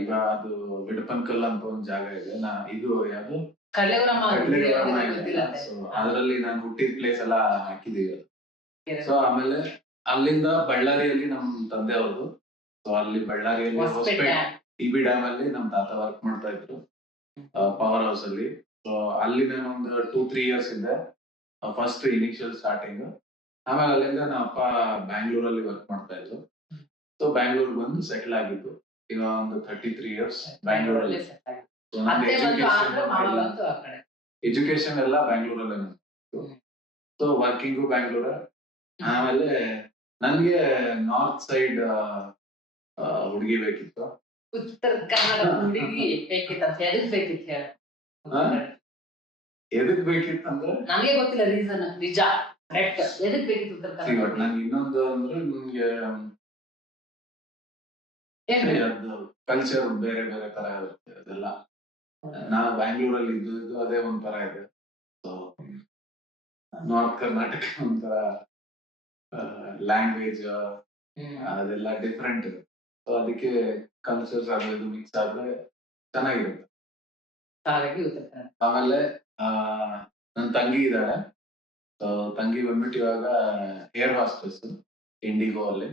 ಈಗ ಅದು ವಿಡಪನ್ಕಲ್ ಅಂತ ಒಂದು ಜಾಗ ಇದೆ. ಇದು ಯಾವ್ದು ಕಡ್ಲೆಗ್ರಾಮ ಇದೆ. ಸೊ ಅದರಲ್ಲಿ ನಾನು ಹುಟ್ಟಿದ ಪ್ಲೇಸ್ ಎಲ್ಲ ಹಾಕಿದೀವಿ. ಸೊ ಆಮೇಲೆ ಅಲ್ಲಿಂದ ಬಳ್ಳಾರಿಯಲ್ಲಿ ನಮ್ ತಂದೆ ಅವ್ರದ್ದು. ಸೊ ಅಲ್ಲಿ ಬಳ್ಳಾರಿಯಲ್ಲಿ ಹೊಸಪೇಟೆ TB ಡ್ಯಾಮ್ ಅಲ್ಲಿ ನಮ್ ತಾತ ವರ್ಕ್ ಮಾಡ್ತಾ ಇದ್ರು, ಪವರ್ ಹೌಸ್ ಅಲ್ಲಿ. ಸೊ ಅಲ್ಲಿ ನಾನು ಒಂದು 2-3 ಇಯರ್ಸ್ ಇದ್ದೆ, ಫಸ್ಟ್ ಇನಿಷಿಯಲ್ ಸ್ಟಾರ್ಟಿಂಗ್. ಆಮೇಲೆ ಅಲ್ಲಿಂದ ನಮ್ಮ ಅಪ್ಪ ಬ್ಯಾಂಗ್ಳೂರಲ್ಲಿ ವರ್ಕ್ ಮಾಡ್ತಾ ಇದ್ರು. ಸೊ ಬ್ಯಾಂಗ್ಳೂರ್ ಬಂದು ಸೆಟ್ಲ್ ಆಗಿದ್ದು. ಈಗ ಒಂದು 33 ಇಯರ್ಸ್ ಬ್ಯಾಂಗ್ಳೂರಲ್ಲಿ. ಎಜುಕೇಶನ್ ಎಲ್ಲ ಬ್ಯಾಂಗ್ಳೂರಲ್ಲೇ. So working ಬ್ಯಾಂಗ್ಳೂರ. ಆಮೇಲೆ ನನ್ಗೆ ನಾರ್ತ್ ಸೈಡ್ ಹುಡುಗಿ ಬೇಕಿತ್ತು. ಉತ್ತರ ಕನ್ನಡ ಹುಡುಗಿ ಬೇಕಿತ್ತು. ಎದಕ್ ಬೇಕಿತ್ತಂದ್ರೆ ನನಗೆ ಗೊತ್ತಿಲ್ಲ ರೀಸನ್, ನಿಜ ಕರೆಕ್ಟ್. ಎದಕ್ ಬೇಕಿತ್ತು ಉತ್ತರ ಕನ್ನಡ? ನನ್ಗೆ ಇನ್ನೊಂದು ಅಂದ್ರೆ ನಿಮ್ಗೆ ಕಲ್ಚರ್ ಬೇರೆ ಬೇರೆ ತರ ಇರುತ್ತೆ ಅದೆಲ್ಲ. ನಾ ಬ್ಯಾಂಗ್ಳೂರಲ್ಲಿ ಇದ್ದು ಅದೇ ಒಂಥರ ಇದೆ. ಸೊ ನಾರ್ತ್ ಕರ್ನಾಟಕ ಒಂಥರ ಲ್ಯಾಂಗ್ವೇಜ್ ಅದೆಲ್ಲ ಡಿಫ್ರೆಂಟ್. ಸೊ ಅದಕ್ಕೆ ಕಲ್ಚರ್ಸ್ ಅದು ಮಿಕ್ಸ್ ಆದ್ರೆ ಚೆನ್ನಾಗಿರುತ್ತೆ. ಆಮೇಲೆ ನನ್ ತಂಗಿ ಇದ್ದಾಳೆ. ಸೊ ತಂಗಿ ಬಂದ್ಬಿಟ್ಟು ಇವಾಗ ಏರ್ ಹಾಸ್ಟೆಸ್ ಇಂಡಿಗೋ ಅಲ್ಲಿ.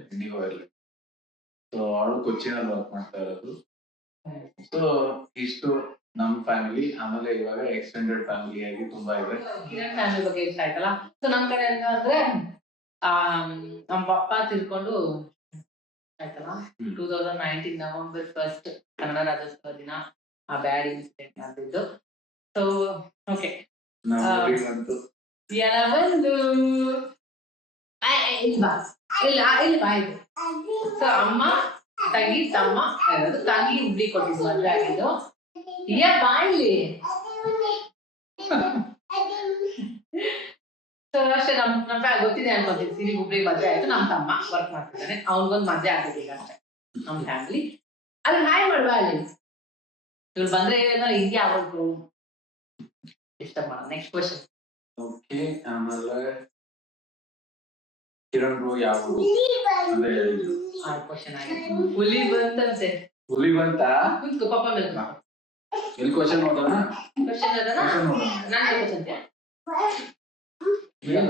ಸೊ ಅವಳು ಕೊಚ್ಚಿನಲ್ಲಿ ವರ್ಕ್ ಮಾಡ್ತಾ ಇರೋದು. ಸೊ ಇಷ್ಟು ನಮ್ ಫ್ಯಾಮಿಲಿ. ಆಮೇಲೆ ಇವಾಗ ಎಕ್ಸ್ಟೆಂಡೆಡ್ ಫ್ಯಾಮಿಲಿ ಆಗಿ ತುಂಬಾ ಇದೆ. ಫ್ಯಾಮಿಲಿ ಬಗ್ಗೆ ಇಷ್ಟ ಆಯ್ತಲ್ಲ. ಸೊ ನಮ್ ಕಡೆ ಅಂದ್ರೆ ನಮ್ಮ ಪಪ್ಪ ತಿರ್ಕೊಂಡು ಆಯ್ತಲ್ಲ 2019 ನವೆಂಬರ್ 1 ಕನ್ನಡ ರಾಜ್ಯೋತ್ಸವ ದಿನ ಆ ಬ್ಯಾಡ್ ಇನ್ಸಿಡೆಂಟ್ ಆಗಿದ್ದು. ಸೊ ಓಕೆ, ಒಂದು ಇಲ್ಲಿ ಬಾಯ್ದು. ಸೊ ಅಮ್ಮ ತಂಗಿ ತಮ್ಮ ತಂಗಿ ಹುಬ್ಳಿ ಕೊಟ್ಟಿದ್ದು ಮದ್ವೆ ಆಗಿದ್ದು. ಬಾಯ್ಲಿ. ಸೊ ಅಷ್ಟೇ, ನಮ್ ಗೊತ್ತಿದೆ ಅನ್ಕೋತೀನಿ. ಸಿರಿ ಹುಬ್ಳಿಗೆ ಮದ್ವೆ ಆಯ್ತು, ನಮ್ ತಮ್ಮ ವರ್ಕ್ ಮಾಡ್ತಿದ್ದಾನೆ, ಅವ್ನಿಗೊಂದು ಮದ್ವೆ ಆಗಿದೆ ಈಗ ಅಷ್ಟೇ. ನಮ್ ಫ್ಯಾಮಿಲಿ ಅಲ್ಲಿ ಹಾಯ್ ಮಾಡುವ. ಅಲ್ಲಿ ಇವ್ರು ಬಂದ್ರೆ ಹಿಂಗೆ ಆಗೋದು ಇಷ್ಟ ಮಾಡ. Next question. ಓಕೆ, ಆಮೇಲೆ ಕಿರಣ್ ಬ್ರೋ ಯಾವ ಕ್ವೆಶ್ಚನ್ ಆಗಿದೆ. ಹುಲಿ ಬಂತಂತೆ. ಹುಲಿ ಬಂತ ಕುಂತ್ಕೋ ಪಾಪ ಮೇಲೆ. ಎಲ್ಲಿ ಕ್ವೆಶ್ಚನ್ ನೋಡೋಣ? ಕ್ವೆಶ್ಚನ್ ಅದನ ನಾನು ಕ್ವೆಶ್ಚನ್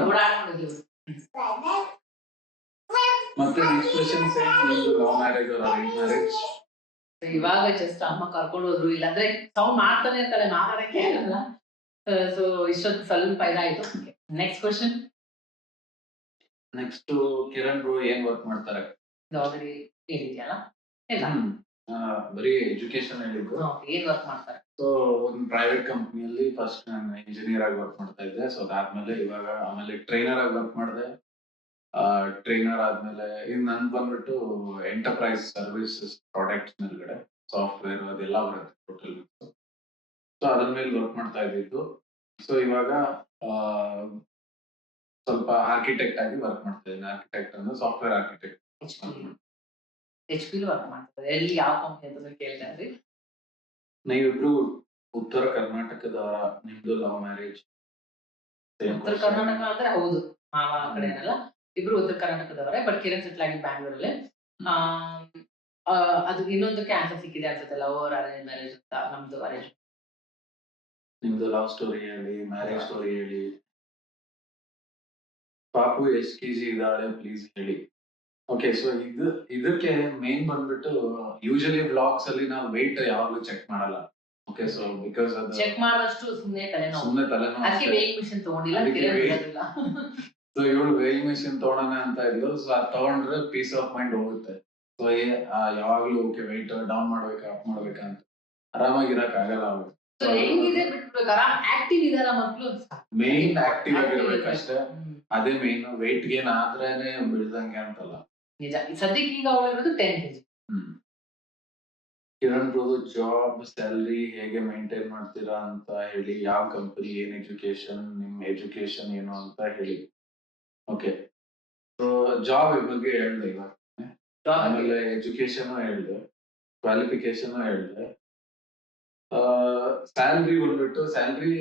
ಓಡಾಡ್ಕೊಂಡಿದ್ದೀವಿ. ಮತ್ತೆ next question love marriage or arrange marriage? ಇವಾಗ ಜಸ್ಟ್ ಅಮ್ಮ ಕರ್ಕೊಂಡು ಹೋದ್ರು, ಇಲ್ಲಾಂದ್ರೆ ಸೌಂಡ್ ಮಾಡ್ತಾನೆ ಇರ್ತಾಳೆ, ಮಾತಾಡಕ್ಕೆ ಆಗಲ್ಲ. ಸೊ ಇಷ್ಟೊಂದು ಸ್ವಲ್ಪ ಇದಾಯ್ತು. Next question. Next Kiran bro ಏನ್ ವರ್ಕ್ ಮಾಡ್ತಾರೆ? ಆಲ್ರೆಡಿ ಹೇಳಿದ್ಯಲ್ಲ, ಇಲ್ಲ ಬರೀ ಎಜುಕೇಶನ್ ಹೇಳಿದ್ರು. ಏನ್ ವರ್ಕ್ ಮಾಡ್ತಾರೆ? ಸೊ ಒಂದು ಪ್ರೈವೇಟ್ ಕಂಪ್ನಿಯಲ್ಲಿ ಫಸ್ಟ್ ನಾನು ಇಂಜಿನಿಯರ್ ಆಗಿ ವರ್ಕ್ ಮಾಡ್ತಾ ಇದ್ದೆ. ಸೊ ಅದಾದ್ಮೇಲೆ ಇವಾಗ ಆಮೇಲೆ ಟ್ರೈನರ್ ಆಗಿ ವರ್ಕ್ ಮಾಡಿದೆ. ಟ್ರೈನರ್ ಆದ್ಮೇಲೆ ಇನ್ ನನ್ ಬಂದ್ಬಿಟ್ಟು ಎಂಟರ್ಪ್ರೈಸ್ ಸರ್ವಿಸಸ್ ಪ್ರಾಡಕ್ಟ್ಸ್ ಮೇಲ್ಗಡೆ ಸಾಫ್ಟ್ವೇರ್ ಅದೆಲ್ಲ ಬರುತ್ತೆ ಟೋಟಲ್. ಸೊ ಅದ್ರ ಮೇಲೆ ವರ್ಕ್ ಮಾಡ್ತಾ ಇದ್ದಿದ್ದು. ಸೊ ಇವಾಗ ಆ, ಸ್ವಲ್ಪ ಆರ್ಕಿಟೆಕ್ಟ್ ಆಗಿ ವರ್ಕ್ ಮಾಡ್ತಾ ಇದ್ದೀನಿ. ಆರ್ಕಿಟೆಕ್ಟ್ ಅಂದ್ರೆ ಸಾಫ್ಟ್ವೇರ್ ಆರ್ಕಿಟೆಕ್ಟ್. HP ವರ್ಕ್ ಮಾಡ್ತಾರೆ. ಎಲ್ಲಿ ಯಾವ ಕಂಪ್ನಿ ಅಂತ ಕೇಳ್ತಾರ್ರಿ? ನೀವಿಬ್ರು ಉತ್ತರ ಕರ್ನಾಟಕದವರ, ನಿಮ್ದು ಲವ್ ಮ್ಯಾರೇಜ್? ಉತ್ತರ ಕರ್ನಾಟಕ ಅಂದ್ರೆ ಹೌದು, ಮಾವ ಆ ಕಡೆ ಏನಲ್ಲ, ಇಬ್ರು ಉತ್ತರ ಕರ್ನಾಟಕದವರೇ. ಬಟ್ ಕಿರಣ್ ಸೆಟ್ಲ್ ಆಗಿದ್ದು ಬ್ಯಾಂಗ್ಳೂರಲ್ಲಿ. ಅದು ಇನ್ನೊಂದಕ್ಕೆ ಆನ್ಸರ್ ಸಿಕ್ಕಿದೆ ಅನ್ಸುತ್ತೆ, ಲವ್ ಅವರ್ ಅರೇಂಜ್ ಮ್ಯಾರೇಜ್ ಅಂತ. ನಮ್ದು ಅರೇಂಜ್. ನಿಮ್ದು ಲವ್ ಸ್ಟೋರಿ ಹೇಳಿ, ಮ್ಯಾರೇಜ್ ಸ್ಟೋರಿ ಹೇಳಿ. ಪಾಪು ಎಷ್ಟು ಕೆಜಿ ಇದ್ದಾಳೆ ಪ್ಲೀಸ್ ಹೇಳಿ. ಓಕೆ, ಸೊ ಇದಕ್ಕೆ ಮೇನ್ ಬಂದ್ಬಿಟ್ಟು ಯೂಶಲಿ ಬ್ಲಾಗ್ಸ್ ಅಲ್ಲಿ ನಾವು ವೆಯ್ಟ್ ಯಾವಾಗ್ಲೂ ಚೆಕ್ ಮಾಡಲ್ಲ. ಓಕೆ, ಸೊ ಬಿಕಾಸ್ ಅದು ಚೆಕ್ ಮಾಡಿದಷ್ಟು ಸುಮ್ಮನೆ ತಲೆನೋವು. ಸುಮ್ಮನೆ ತಲೆನೋವು. ಅದಕ್ಕೆ ವೇಯಿಂಗ್ ಮಿಷನ್ ತಗೊಂಡಿಲ್ಲ, ಅದಕ್ಕೆ ಕಿರಣ್ weight- ಇರೋದಿಲ್ಲ. ಸೊ ಇವಳು ವೇಯಿಂಗ್ ಮಿಷಿನ್ ತಗೊಳೋಣ ಅಂತ ಇದ್ಲು. ಸೊ ಅದ್ ತಗೊಂಡ್ರೆ ಪೀಸ್ ಆಫ್ ಮೈಂಡ್ ಹೋಗುತ್ತೆ. ಸೊ ಯಾವಾಗ್ಲೂ ಓಕೆ ವೆಯ್ಟ್ ಡೌನ್ ಮಾಡ್ಬೇಕಾ ಅಪ್ ಮಾಡ್ಬೇಕಾ ಅಂತ ಆರಾಮಾಗಿರಕ್ ಆಗಲ್ಲ ಅವ್ರು. ಸೊ ಹೆಂಗಿದೆ ಬಿಟ್ಬಿಡ್ಬೇಕು, ಆರಾಮ್ ಆಕ್ಟಿವ್ ಇದಾರ ಮಕ್ಳು. ಮೇನ್ ಆಕ್ಟಿವ್ ಆಗಿರ್ಬೇಕಷ್ಟೇ. ಅದೇ ಮೇನ್. ವೆಯ್ಟ್ ಗೇನ್ ಆದ್ರೇನೆ ಬೆಳ್ದಂಗೆ ಅಂತಲ್ಲ. ನಿಜ. ಸದ್ಯಕ್ಕೆ ಈಗ ಅವಳು ಇರೋದು 10 kg. ಕಿರಣ್ ಬ್ರೋದು ಜಾಬ್ ಸ್ಯಾಲರಿ ಹೇಗೆ ಮೇಂಟೈನ್ ಮಾಡ್ತೀರಾ ಅಂತ ಹೇಳಿ. ಯಾವ ಕಂಪನಿ, ಏನ್ ಎಜುಕೇಶನ್, ನಿಮ್ ಎಜುಕೇಶನ್ ಏನು ಅಂತ ಹೇಳಿ. ಓಕೆ, ಸೊ ಜಾಬ್ ಬಗ್ಗೆ ಹೇಳ್ದೆ ಇವಾಗ. ಆಮೇಲೆ ಎಜುಕೇಶನ್ ಹೇಳ್ದೆ, ಕ್ವಾಲಿಫಿಕೇಶನ್ ಹೇಳ್ದೆ. ಸ್ಯಾಲ್ರಿ ಬಂದ್ಬಿಟ್ಟು ಸ್ಯಾಲ್ರಿ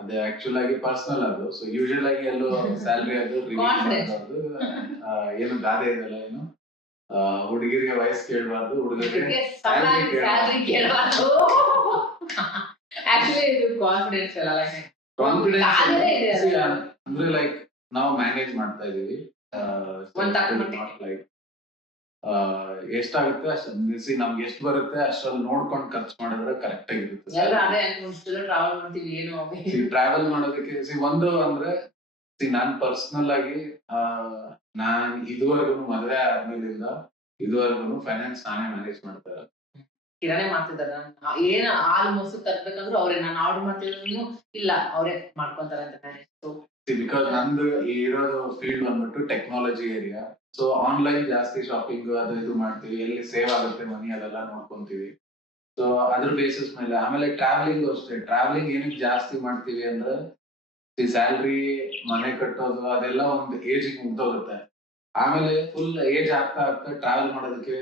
ಅದೇ ಆಕ್ಚುಲ್ ಆಗಿ ಪರ್ಸನಲ್ ಅದು. ಸೊ ಯೂಶಲ್ ಆಗಿ ಎಲ್ಲೋ ಸ್ಯಾಲ್ರಿ ಅದು Confidential. ಏನು ಗಾದೆ ಇದೆಲ್ಲ, ಏನು ಹುಡುಗಿರಿಗೆ ವಯಸ್ಸು ಕೇಳಬಾರ್ದು, ಹುಡುಗರಿಗೆ ಸ್ಯಾಲರಿ ಕೇಳಬಾರ್ದು. ಆಕ್ಚುಲಿ ಇದು ಕಾನ್ಫಿಡೆನ್ಷಿಯಲ್ ಅಲ್ಲ. ಗಾದೆನೇ ಇದೆ ಅದು. ಅಂದ್ರೆ ಲೈಕ್ ನಾವು ಮ್ಯಾನೇಜ್ ಮಾಡ್ತಾ ಇದೀವಿ. ಒಂದ್ ತಕ್ಕ ಮಟ್ಟಿಗೆ. ಲೈಕ್ ಎಷ್ಟಾಗುತ್ತೆ ಅಷ್ಟು ನಮ್ಗೆ ಎಷ್ಟು ಬರುತ್ತೆ ಅಷ್ಟ್ರಲ್ಲಿ ನೋಡ್ಕೊಂಡು ಖರ್ಚು ಮಾಡಿದ್ರೆ ಕರೆಕ್ಟ್ ಆಗಿರುತ್ತೆ. ಎಲ್ಲ ಅದೇ ಅನ್ಕೊಂಡ್ಬಿಟ್ಟು ಟ್ರಾವೆಲ್ ಮಾಡ್ತೀವಿ ಏನೋ. ಟ್ರಾವೆಲ್ ಮಾಡೋದಕ್ಕೆ ಒಂದು ಅಂದ್ರೆ ನಾನ್ ಪರ್ಸನಲ್ ಆಗಿ ನಾನ್ ಇದುವರೆಗೂ ಮದುವೆ ಆದ್ಮೇಲಿಂದ ಇದುವರೆಗೂ ಫೈನಾನ್ಸ್ ನಾನೇ ಮ್ಯಾನೇಜ್ ಮಾಡ್ತಾ ಇರೋದು. ಕಿರಣೆ ಮಾಡ್ತಿದ್ದಾರೆ. ಏನ ಹಾಲು ಮೊಸರು ತರ್ಬೇಕಂದ್ರು ಅವ್ರೆ, ನಾನು ಆರ್ಡರ್ ಮಾಡ್ತಿದ್ರು ಇಲ್ಲ ಅವರೇ ಮಾಡ್ಕೊಂತಾರೆ ಅಂತ ಮ್ಯಾನೇಜ್. ಬಿಕಾಸ್ ನಂದು ಇರೋದು ಫೀಲ್ಡ್ ಬಂದ್ಬಿಟ್ಟು ಟೆಕ್ನಾಲಜಿ ಏರಿಯಾ. ಸೊ ಆನ್ಲೈನ್ ಜಾಸ್ತಿ ಶಾಪಿಂಗ್ ಅದು ಇದು ಮಾಡ್ತೀವಿ. ಎಲ್ಲಿ ಸೇವ್ ಆಗುತ್ತೆ ಮನಿ ಅದೆಲ್ಲ ನೋಡ್ಕೊಂತೀವಿ. ಸೊ ಅದ್ರ ಬೇಸಿಸ್ ಮೇಲೆ ಆಮೇಲೆ ಟ್ರಾವೆಲಿಂಗ್ ಅಷ್ಟೇ. ಟ್ರಾವೆಲಿಂಗ್ ಏನಕ್ಕೆ ಜಾಸ್ತಿ ಮಾಡ್ತೀವಿ ಅಂದ್ರೆ ಸ್ಯಾಲ್ರಿ, ಮನೆ ಕಟ್ಟೋದು ಅದೆಲ್ಲ ಒಂದು ಏಜ್ ಮುಗ್ದೋಗುತ್ತೆ. ಆಮೇಲೆ ಫುಲ್ ಏಜ್ ಆಗ್ತಾ ಆಗ್ತಾ ಟ್ರಾವೆಲ್ ಮಾಡೋದಕ್ಕೆ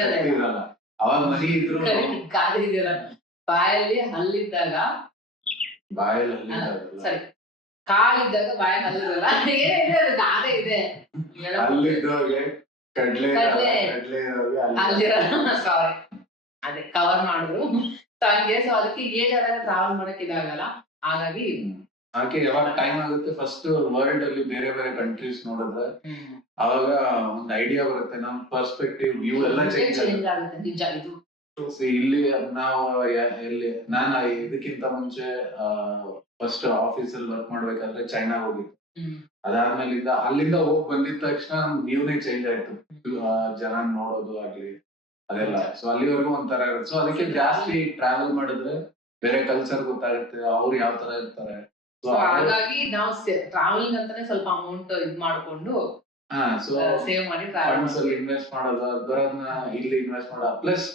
ಶಕ್ತಿ ಇರಲ್ಲ. ಅವಾಗ ಮನಿ ಇದ್ರು ಬಾಯಲ್ಲಿ ಹಲ್ಲಿದ್ದಾಗ, ಬಾಯಲ್ಲಿ ಸರಿ ಕಾಲಿದ್ದಾಗ ಬಾಯಲ್ಲಿ ಹಲ್ಲಿರಲ್ಲ. ಏನಿದೆ ಅದು ಗಾದೆ ಇದೆ. ಅಲ್ಲಿದ್ದೋಗೆ ಕಡ್ಲೆ ಅಲ್ಲಿರಲ್ಲ. ಸಾರಿ, ಅದೇ ಕವರ್ ಮಾಡಿದ್ರು ಹಂಗೆ. ಸೊ ಅದಕ್ಕೆ ಏಜ್ ಆದಾಗ ಟ್ರಾವೆಲ್ ಮಾಡಕ್ ಇದಾಗಲ್ಲ. ಹಾಗಾಗಿ ಆಕೆ ಯಾವಾಗ ಟೈಮ್ ಆಗುತ್ತೆ ಫಸ್ಟ್ ವರ್ಲ್ಡ್ ಅಲ್ಲಿ ಬೇರೆ ಬೇರೆ ಕಂಟ್ರೀಸ್ ನೋಡಿದ್ರೆ ಅವಾಗ ಒಂದು ಐಡಿಯಾ ಬರುತ್ತೆ. ನಮ್ ಪರ್ಸ್ಪೆಕ್ಟಿವ್ ವ್ಯೂ ಎಲ್ಲ ಚೇಂಜ್ ಆಗುತ್ತೆ. ನಿಜ ಇದು. ಇಲ್ಲಿ ನಾವು ಎಲ್ಲಿ ನಾನು ಇದಕ್ಕಿಂತ ಮುಂಚೆ ಫಸ್ಟ್ ಆಫೀಸ್ ಅಲ್ಲಿ ವರ್ಕ್ ಮಾಡ್ಬೇಕಾದ್ರೆ ಚೈನಾ ಹೋಗಿತ್ತು. ಅದಾದ್ಮೇಲಿಂದ ಅಲ್ಲಿಂದ ಹೋಗಿ ಬಂದಿದ ತಕ್ಷಣ ವ್ಯೂನೇ ಚೇಂಜ್ ಆಯ್ತು. ಜನ ನೋಡೋದು ಆಗ್ಲಿ ಅದೆಲ್ಲ. ಸೊ ಅಲ್ಲಿವರೆಗೂ ಒಂಥರ ಇರುತ್ತೆ. ಸೊ ಅದಕ್ಕೆ ಜಾಸ್ತಿ ಟ್ರಾವೆಲ್ ಮಾಡಿದ್ರೆ ಬೇರೆ ಕಲ್ಚರ್ ಗೊತ್ತಾಗುತ್ತೆ, ಅವ್ರು ಯಾವ ತರ ಇರ್ತಾರೆ. ಹಾಗಾಗಿ ನಾವು ಟ್ರಾವೆಲಿಂಗ್ ಅಂತಾನೆ ಸ್ವಲ್ಪ ಅಮೌಂಟ್ ಇದ್ ಮಾಡ್ಕೊಂಡು ಸೇವ್ ಮಾಡಿ ಫಂಡ್ಸ್ ಅಲ್ಲಿ ಇನ್ವೆಸ್ಟ್ ಮಾಡೋದು, ಬರೋದನ್ನ ಇಲ್ಲಿ ಇನ್ವೆಸ್ಟ್ ಮಾಡೋದು. ಪ್ಲಸ್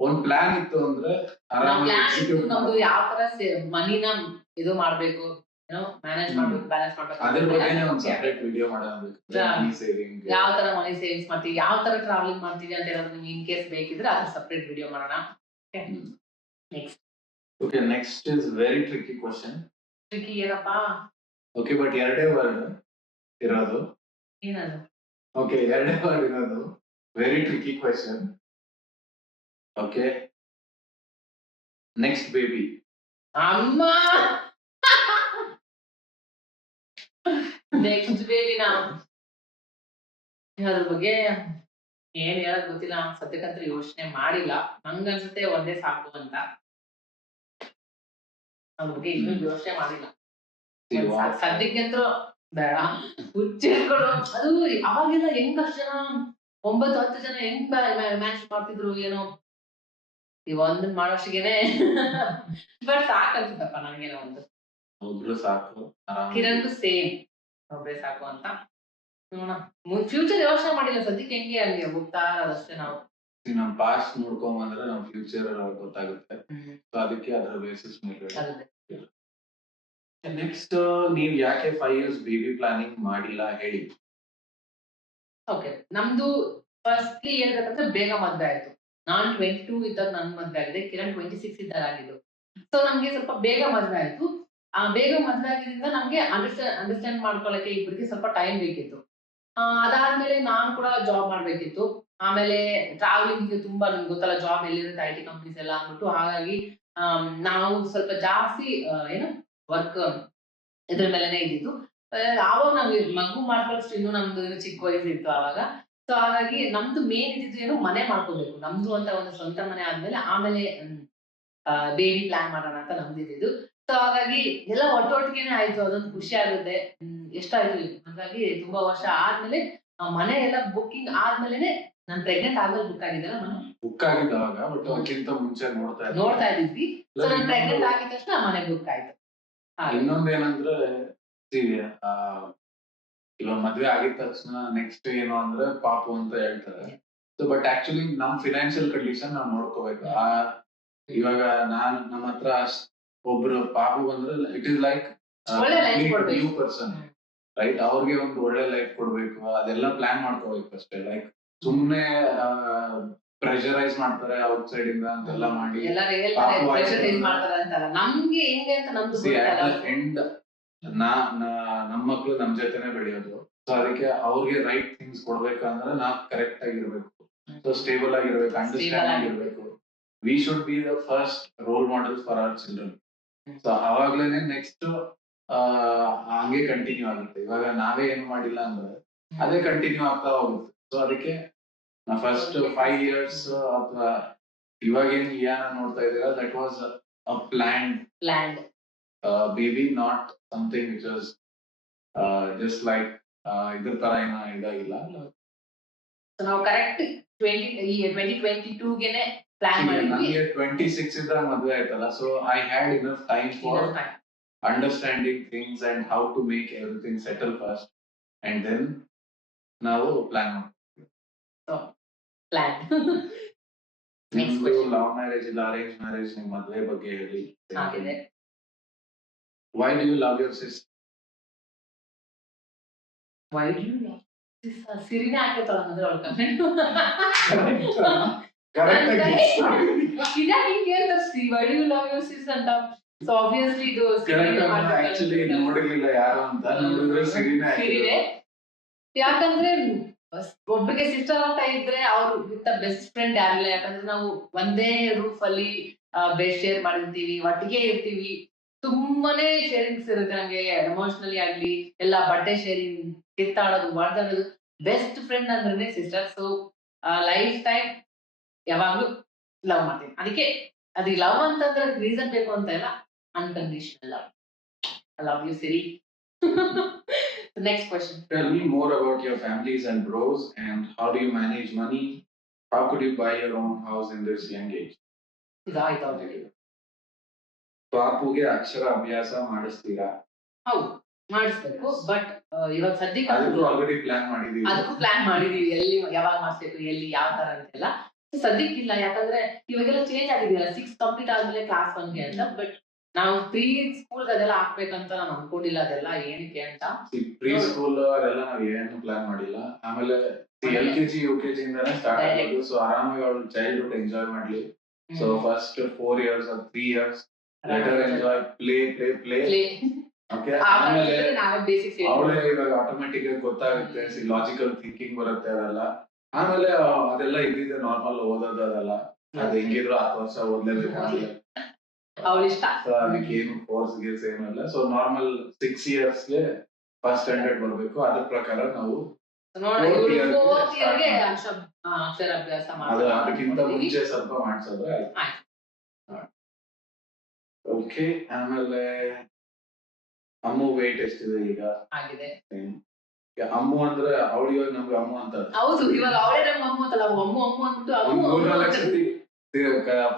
ಒಂದ್ ಪ್ಲಾನ್ ಇತ್ತು ಅಂದ್ರೆ ನಮ್ದು ಯಾವ ತರ ಮನಿನ ಇದು ಮಾಡ್ಬೇಕು, ಮ್ಯಾನೇಜ್ ಮಾಡ್ಬೇಕು, ಬ್ಯಾಲೆನ್ಸ್ ಮಾಡ್ಬೇಕು. ಅದ್ರ ಬಗ್ಗೆನೇ ಒಂದ್ ಸೆಪರೇಟ್ ವಿಡಿಯೋ ಮಾಡೋದು. ಯಾವ ತರ ಮನಿ ಸೇವಿಂಗ್ಸ್ ಮಾಡ್ತೀವಿ, ಯಾವ ತರ ಟ್ರಾವೆಲಿಂಗ್ ಮಾಡ್ತೀವಿ ಅಂತ ಏನಾದ್ರು ನಿಮ್ಗೆ ಇನ್ ಕೇಸ್ ಬೇಕಿದ್ರೆ ಅದ್ರ ಸೆಪರೇಟ್ ವಿಡಿಯೋ ಮಾಡೋಣ. Next. Okay, next is very tricky question. Tricky ಏನಪ್ಪಾ? ಓಕೆ, ಬಟ್ ಎರಡೇ ವರ್ಡ್ ಇರೋದು. ಏನದು? ಓಕೆ, ಎರಡೇ ವರ್ಡ್ ಇರೋದು. Very tricky question. Okay, next baby. ಅಮ್ಮ ನೆಕ್ಸ್ಟ್ ಬೇಬಿನ ಅದ್ರ ಬಗ್ಗೆ ಏನ್ ಹೇಳೋದ್ ಗೊತ್ತಿಲ್ಲ. ಸದ್ಯಕ್ಕಂತ ಯೋಚನೆ ಮಾಡಿಲ್ಲ. ನಂಗನ್ಸುತ್ತೆ ಒಂದೇ ಸಾಕು ಅಂತ. ಅದ್ರ ಬಗ್ಗೆ ಇನ್ನೂ ಯೋಚನೆ ಮಾಡಿಲ್ಲ. ಸದ್ಯಕ್ಕಂತೂ ಬೇಡ. ಹುಚ್ಚಿಡ್ಗಳು ಅದು ಅವಾಗೆಲ್ಲ ಹೆಂಗ್ ಅಷ್ಟು ಜನ 9-10 ಜನ ಹೆಂಗ್ ಮ್ಯಾಚ್ ಮಾಡ್ತಿದ್ರು ಏನೋ. ಈ ಒಂದನ್ ಮಾಡೋಷ್ಟಿಗೆನೆ ಬಟ್ ಸಾಕು ಅನ್ಸುತ್ತಪ್ಪ ನಂಗೇನೋ ಒಂದು. ಒಬ್ರು ಸಾಕು. ಕಿರಣ್ಗೂ ಸೇಮ್ ಒಬ್ರೇ ಸಾಕು ಅಂತ ನೋಡೋಣ. ಫ್ಯೂಚರ್ ಯೋಚನೆ ಮಾಡಿಲ್ಲ. ಸದ್ಯಕ್ಕೆ ಹೆಂಗೆ ಅಲ್ಲಿ ಹೋಗ್ತಾ ಇರೋದಷ್ಟೇ ನಾವು. ನಮ್ ಪಾಸ್ಟ್ ನೋಡ್ಕೊಂಡ್ ಬಂದ್ರೆ ನಮ್ ಫ್ಯೂಚರ್ ಗೊತ್ತಾಗುತ್ತೆ. ಸೊ ಅದಕ್ಕೆ ಅದರ ಬೇಸಿಸ್ ಮೇಲೆ ಅದೇ. ನೆಕ್ಸ್ಟ್ ನೀವ್ ಯಾಕೆ 5 years ಬೇಬಿ ಪ್ಲಾನಿಂಗ್ ಮಾಡಿಲ್ಲ ಹೇಳಿ. ಓಕೆ, ನಮ್ದು ಫಸ್ಟ್ಲಿ ಹೇಳ್ಬೇಕಂದ್ರೆ ಬೇಗ ಮದ್ವೆ ಆಯ್ತು. ನಾನ್ 22 ಇದ್ದಾಗ ನನ್ ಮದ್ವೆ ಆಗಿದೆ, ಕಿರಣ್ 26 ಇದ್ದಾಗ ಆಗಿದ್ದು. ಸೊ ನಮ್ಗೆ ಸ್ವಲ್ಪ ಬೇಗ ಮದ್ವೆ ಆಯ್ತು. ಆ ಬೇಗ ಮದ್ವೆ ಆಗಿದ್ರಿಂದ ನಮ್ಗೆ ಅಂಡರ್ಸ್ಟ್ಯಾಂಡ್ ಮಾಡ್ಕೊಳಕ್ಕೆ ಇಬ್ಬರಿಗೆ ಸ್ವಲ್ಪ ಟೈಮ್ ಬೇಕಿತ್ತು. ಅದಾದ್ಮೇಲೆ ನಾನು ಕೂಡ ಜಾಬ್ ಮಾಡ್ಬೇಕಿತ್ತು. ಆಮೇಲೆ ಟ್ರಾವೆಲಿಂಗ್ ತುಂಬಾ ನಿಮ್ಗೆ ಗೊತ್ತಲ್ಲ, ಜಾಬ್ ಎಲ್ಲಿರುತ್ತೆ IT ಕಂಪ್ನೀಸ್ ಎಲ್ಲ ಅಂದ್ಬಿಟ್ಟು, ಹಾಗಾಗಿ ನಾವು ಸ್ವಲ್ಪ ಜಾಸ್ತಿ ಏನು ವರ್ಕ್ ಇದ್ರ ಮೇಲೆನೆ ಇದ್ದಿದ್ದು. ಆವಾಗ ನಾವು ಮಗು ಮಾಡ್ಕೊಳ್ಳೋಷ್ಟು ಇನ್ನೂ ನಮ್ದು ಚಿಕ್ಕ ವಯಸ್ಸಿತ್ತು ಆವಾಗ. ಸೊ ಹಾಗಾಗಿ ನಮ್ದು ಮೇನ್ ಇದ್ದಿದ್ದು ಏನು, ಮನೆ ಮಾಡ್ಕೋಬೇಕು ನಮ್ದು ಅಂತ ಒಂದು ಸ್ವಂತ ಮನೆ ಆದ್ಮೇಲೆ, ಆಮೇಲೆ ಬೇಬಿ ಪ್ಲಾನ್ ಮಾಡೋಣ ಅಂತ ನಮ್ದಿದ್ದು. ಸೊ ಹಾಗಾಗಿ ಎಲ್ಲ ಒಟ್ಟೊಟ್ಟಿಗೆನೆ ಆಯ್ತು, ಅದೊಂದು ಖುಷಿ ಆಗುತ್ತೆ. ಎಷ್ಟಾಯ್ತು ಹಾಗಾಗಿ ತುಂಬಾ ವರ್ಷ ಆದ್ಮೇಲೆ ಮನೆ ಎಲ್ಲ ಬುಕ್ಕಿಂಗ್ ಆದ್ಮೇಲೆನೆ, ನಾನ್ ಪ್ರೆಗ್ನೆಂಟ್ ಆದ್ಮೇಲೆ ಬುಕ್ ಆಗಿದ್ದಲ್ಲ ಮನೆ, ಬುಕ್ ಆಗಿದ್ದವಾಗ ಬಟ್ ಅದಕ್ಕಿಂತ ಮುಂಚೆ ನೋಡ್ತಾ ಇದ್ವಿ. ಸೊ ನಾನ್ ಪ್ರೆಗ್ನೆಂಟ್ ಆಗಿದ ತಕ್ಷಣ ಮನೆ ಬುಕ್ ಆಯ್ತು. ಇನ್ನೊಂದೇನಂದ್ರೆ ಇವಾಗ ಮದ್ವೆ ಆಗಿದ ತಕ್ಷಣ ನೆಕ್ಸ್ಟ್ ಏನು ಅಂದ್ರೆ ಪಾಪು ಅಂತ ಹೇಳ್ತಾರೆ. ಸೊ ಬಟ್ ಆಕ್ಚುಲಿ ನಮ್ ಫಿನಾನ್ಷಿಯಲ್ ಕಂಡೀಷನ್ ನಾವ್ ನೋಡ್ಕೋಬೇಕು. ಇವಾಗ ನಮ್ಮ ಹತ್ರ ಒಬ್ರು ಪಾಪು ಬಂದ್ರೆ ಇಟ್ ಇಸ್ ಲೈಕ್ ಒಳ್ಳೆ ಲೈಫ್ ಕೊಡ್ಬೇಕು, ನ್ಯೂ ಪರ್ಸನ್, ರೈಟ್? ಅವ್ರಿಗೆ ಒಂದು ಒಳ್ಳೆ ಲೈಫ್ ಕೊಡ್ಬೇಕು, ಅದೆಲ್ಲ ಪ್ಲಾನ್ ಮಾಡ್ಕೋಬೇಕು ಅಷ್ಟೇ. ಲೈಕ್ ಸುಮ್ನೆ ಪ್ರೆಷರೈಸ್ ಮಾಡ್ತಾರೆ ಔಟ್ ಸೈಡ್ ಇಂದ ಅಂತೆಲ್ಲ ಮಾಡಿ ಎಲ್ಲರೂ ಹೇಳ್ತಾರೆ ಪ್ರೆಷರೈಸ್ ಮಾಡ್ತಾರೆ ಅಂತಲ್ಲ, ನಮ್ಗೆ ಹೆಂಗೆ ಅಂತ ನಮ್ದು ಎಂಡ್ ನಮ್ ಮಕ್ಳು ನಮ್ ಜೊತೆನೆ ಬೆಳೆಯೋದು. ಸೊ ಅದಕ್ಕೆ ಅವ್ರಿಗೆ ರೈಟ್ ಥಿಂಗ್ಸ್ ಕೊಡ್ಬೇಕಂದ್ರೆ ನಾವ್ ಕರೆಕ್ಟ್ ಆಗಿರ್ಬೇಕು. ಸೊ ಸ್ಟೇಬಲ್ ಆಗಿರ್ಬೇಕು, ಅಂಡರ್ಸ್ಟ್ಯಾಂಡಿಂಗ್ ಇರ್ಬೇಕು. We should be the first role models for our children. So ಅವಾಗ್ಲೇನೆ ನೆಕ್ಸ್ಟ್ ಹಂಗೆ ಕಂಟಿನ್ಯೂ ಆಗುತ್ತೆ. ಇವಾಗ ನಾವೇ ಏನು ಮಾಡಿಲ್ಲ ಅಂದ್ರೆ ಅದೇ ಕಂಟಿನ್ಯೂ ಆಗ್ತಾ ಹೋಗುತ್ತೆ. ಸೊ ಅದಕ್ಕೆ ನಾ ಫಸ್ಟ್ 5 years ಅಥವಾ ಇವಾಗೇನ್ ಏನ ನೋಡ್ತಾ ಇದೀರ, that was a planned baby, not something which was just like ಇದ್ರ ತರ ಏನೋ ಇದಾಗಿಲ್ಲ. ನಾವು ಕರೆಕ್ಟ್ 2022 ಗೆನೆ ಪ್ಲಾನ್ ಮಾಡಿದ್ವಿ. ನನಗೆ 26 ಇದ್ದಾಗ ಮದುವೆ ಆಯ್ತಲ್ಲ. So I had enough time for understanding things and how to make everything settle first, and then ನಾವು ಪ್ಲಾನ್ ಮಾಡ್ತೀವಿ. ನಿಮ್ದು ಲವ್ ಮ್ಯಾರೇಜ್ ಇಲ್ಲ ಅರೇಂಜ್ ಮ್ಯಾರೇಜ್, ನಿಮ್ ಮದುವೆ ಬಗ್ಗೆ ಹೇಳಿ. Why do you love your sister? Why do you love sister? ಸಿರಿನೇ ಹಾಕೈತಳ ಅಂದ್ರೆ ಅವಳ ಕಮೆಂಟ್. ಇದ್ಯಾಕೆ ಹಿಂಗ್ ಕೇಳ್ತಾರೆ, why do you love your sister ಅಂತ. ಸೊ ಆಬ್ವಿಯಸ್ಲಿ ಇದು ಆಕ್ಚುಲಿ ನೋಡಿರ್ಲಿಲ್ಲ ಯಾರು ಅಂತ, ನೋಡಿದ್ರೆ ಸಿರಿನೇ. ಯಾಕಂದ್ರೆ ಒಬ್ಬರಿಗೆ ಸಿಸ್ಟರ್ ಅಂತ ಇದ್ರೆ ಅವ್ರು ವಿತ್ ಬೆಸ್ಟ್ ಫ್ರೆಂಡ್ ಯಾರಿಲ್ಲ. ಯಾಕಂದ್ರೆ ನಾವು ಒಂದೇ ರೂಫ್ ಅಲ್ಲಿ ಬೆಡ್ ಶೇರ್ ಮಾಡಿರ್ತೀವಿ, ಒಟ್ಟಿಗೆ ಇರ್ತೀವಿ, ತುಂಬಾನೇ ಶೇರಿಂಗ್ಸ್ ಇರುತ್ತೆ ನಮ್ಗೆ. ಎಮೋಷನಲಿ ಆಗ್ಲಿ, ಎಲ್ಲ ಬಟ್ಟೆ ಶೇರಿಂಗ್, ಕಿತ್ತಾಡೋದು, ಮಾತಾಡೋದು. ಬೆಸ್ಟ್ ಫ್ರೆಂಡ್ ಅಂದ್ರೆ ಸಿಸ್ಟರ್. ಸೊ ಲೈಫ್ ಟೈಮ್ ಯಾವಾಗ್ಲೂ ಲವ್ ಮಾಡ್ತೀನಿ. ಅದಕ್ಕೆ ಅದು ಲವ್ ಅಂತಂದ್ರೆ ರೀಸನ್ ಬೇಕು ಅಂತ ಇಲ್ಲ, unconditional love. I love you Siri. Next question. Tell me more about your families and bros, and how do you manage money? How could you buy your own house in this young age? ಇದಾಯ್ತು already. ಪಾಪುಗೆ ಅಕ್ಷರ ಅಭ್ಯಾಸ ಮಾಡಿಸ್ತೀರಾ? ಹೌದು, ಮಾಡಿಸ್ಬೇಕು. But ಇವಾಗ ಸದ್ಯಕ್ಕೆ already plan ಮಾಡಿದೀವಿ. ಅದಕ್ಕೂ plan ಮಾಡಿದೀವಿ, ಎಲ್ಲಿ ಯಾವಾಗ ಮಾಡಿಸ್ಬೇಕು, ಎಲ್ಲಿ ಯಾವ ತರ ಅಂತೆಲ್ಲ. ಸದ್ಯಕ್ಕಿಲ್ಲ, ಯಾಕಂದ್ರೆ ಇವಾಗೆಲ್ಲ ಚೇಂಜ್ ಆಗಿದೆಯಲ್ಲ. 6 ಕಂಪ್ಲೀಟ್ ಆದ್ಮೇಲೆ ಕ್ಲಾಸ್ 1ಗೆ ಅಂತ. ಬಟ್ ನಾವು ಪ್ರೀ ಸ್ಕೂಲ್ ಅದೆಲ್ಲ ಹಾಕ್ಬೇಕಂತ ನಾನು ಅನ್ಕೊಂಡಿಲ್ಲ. ಅದೆಲ್ಲ ಏನಕ್ಕೆ ಅಂತ ಪ್ರೀ ಸ್ಕೂಲ್ ಅದೆಲ್ಲ ನಾವ್ ಏನು ಪ್ಲಾನ್ ಮಾಡಿಲ್ಲ. ಆಮೇಲೆ LKG UKG ಇಂದಾನೆ ಸ್ಟಾರ್ಟ್ ಆಗೋದು. ಸೊ ಆರಾಮಾಗಿ ಅವಳು ಚೈಲ್ಡ್ಹುಡ್ ಎಂಜಾಯ್ ಮಾಡ್ಲಿ. So first 4 years or 3 years let her enjoy, play. Okay, ಆಮೇಲೆ ಅವಳೇ ಇವಾಗ ಆಟೋಮೆಟಿಕ್ ಆಗಿ ಗೊತ್ತಾಗುತ್ತೆ, ಲಾಜಿಕಲ್ ಥಿಂಕಿಂಗ್ ಬರುತ್ತೆ ಅದೆಲ್ಲ. ಆಮೇಲೆ ಅದೆಲ್ಲ ಇದ್ದಿದ್ದೆ ನಾರ್ಮಲ್ ಓದೋದು, ಅದೆಲ್ಲ ಅದು ಹೆಂಗಿದ್ರು 10 ವರ್ಷ ಓದ್ಲೇಬೇಕು. ಅದಕ್ಕೆ ಏನು ಫೋರ್ಸ್ ಗೀರ್ಸ್ ಏನು ಇಲ್ಲ. ಸೊ ನಾರ್ಮಲ್ 6 years ಗೆ ಫಸ್ಟ್ ಸ್ಟ್ಯಾಂಡರ್ಡ್ ಬರ್ಬೇಕು. ಅದ್ರ ಪ್ರಕಾರ ನಾವು ಅದಕ್ಕಿಂತ ಮುಂಚೆ ಸ್ವಲ್ಪ ಮಾಡ್ಸಿದ್ರೆ ಓಕೆ. ಆಮೇಲೆ ಅಮ್ಮು ವೇಟ್ ಎಷ್ಟಿದೆ ಈಗ? ಅಮ್ಮು ಅಂದ್ರೆ ಅವಳು ಇವಾಗ ನಮ್ಗೆ ಅಮ್ಮು ಅಂತ. ಹೌದು, ಇವಾಗ ಅವಳೇ ನಮ್ಗೆ ಅಮ್ಮು ಅಂತಲ್ಲ, ಅಮ್ಮು ಅಂದ್ಬಿಟ್ಟು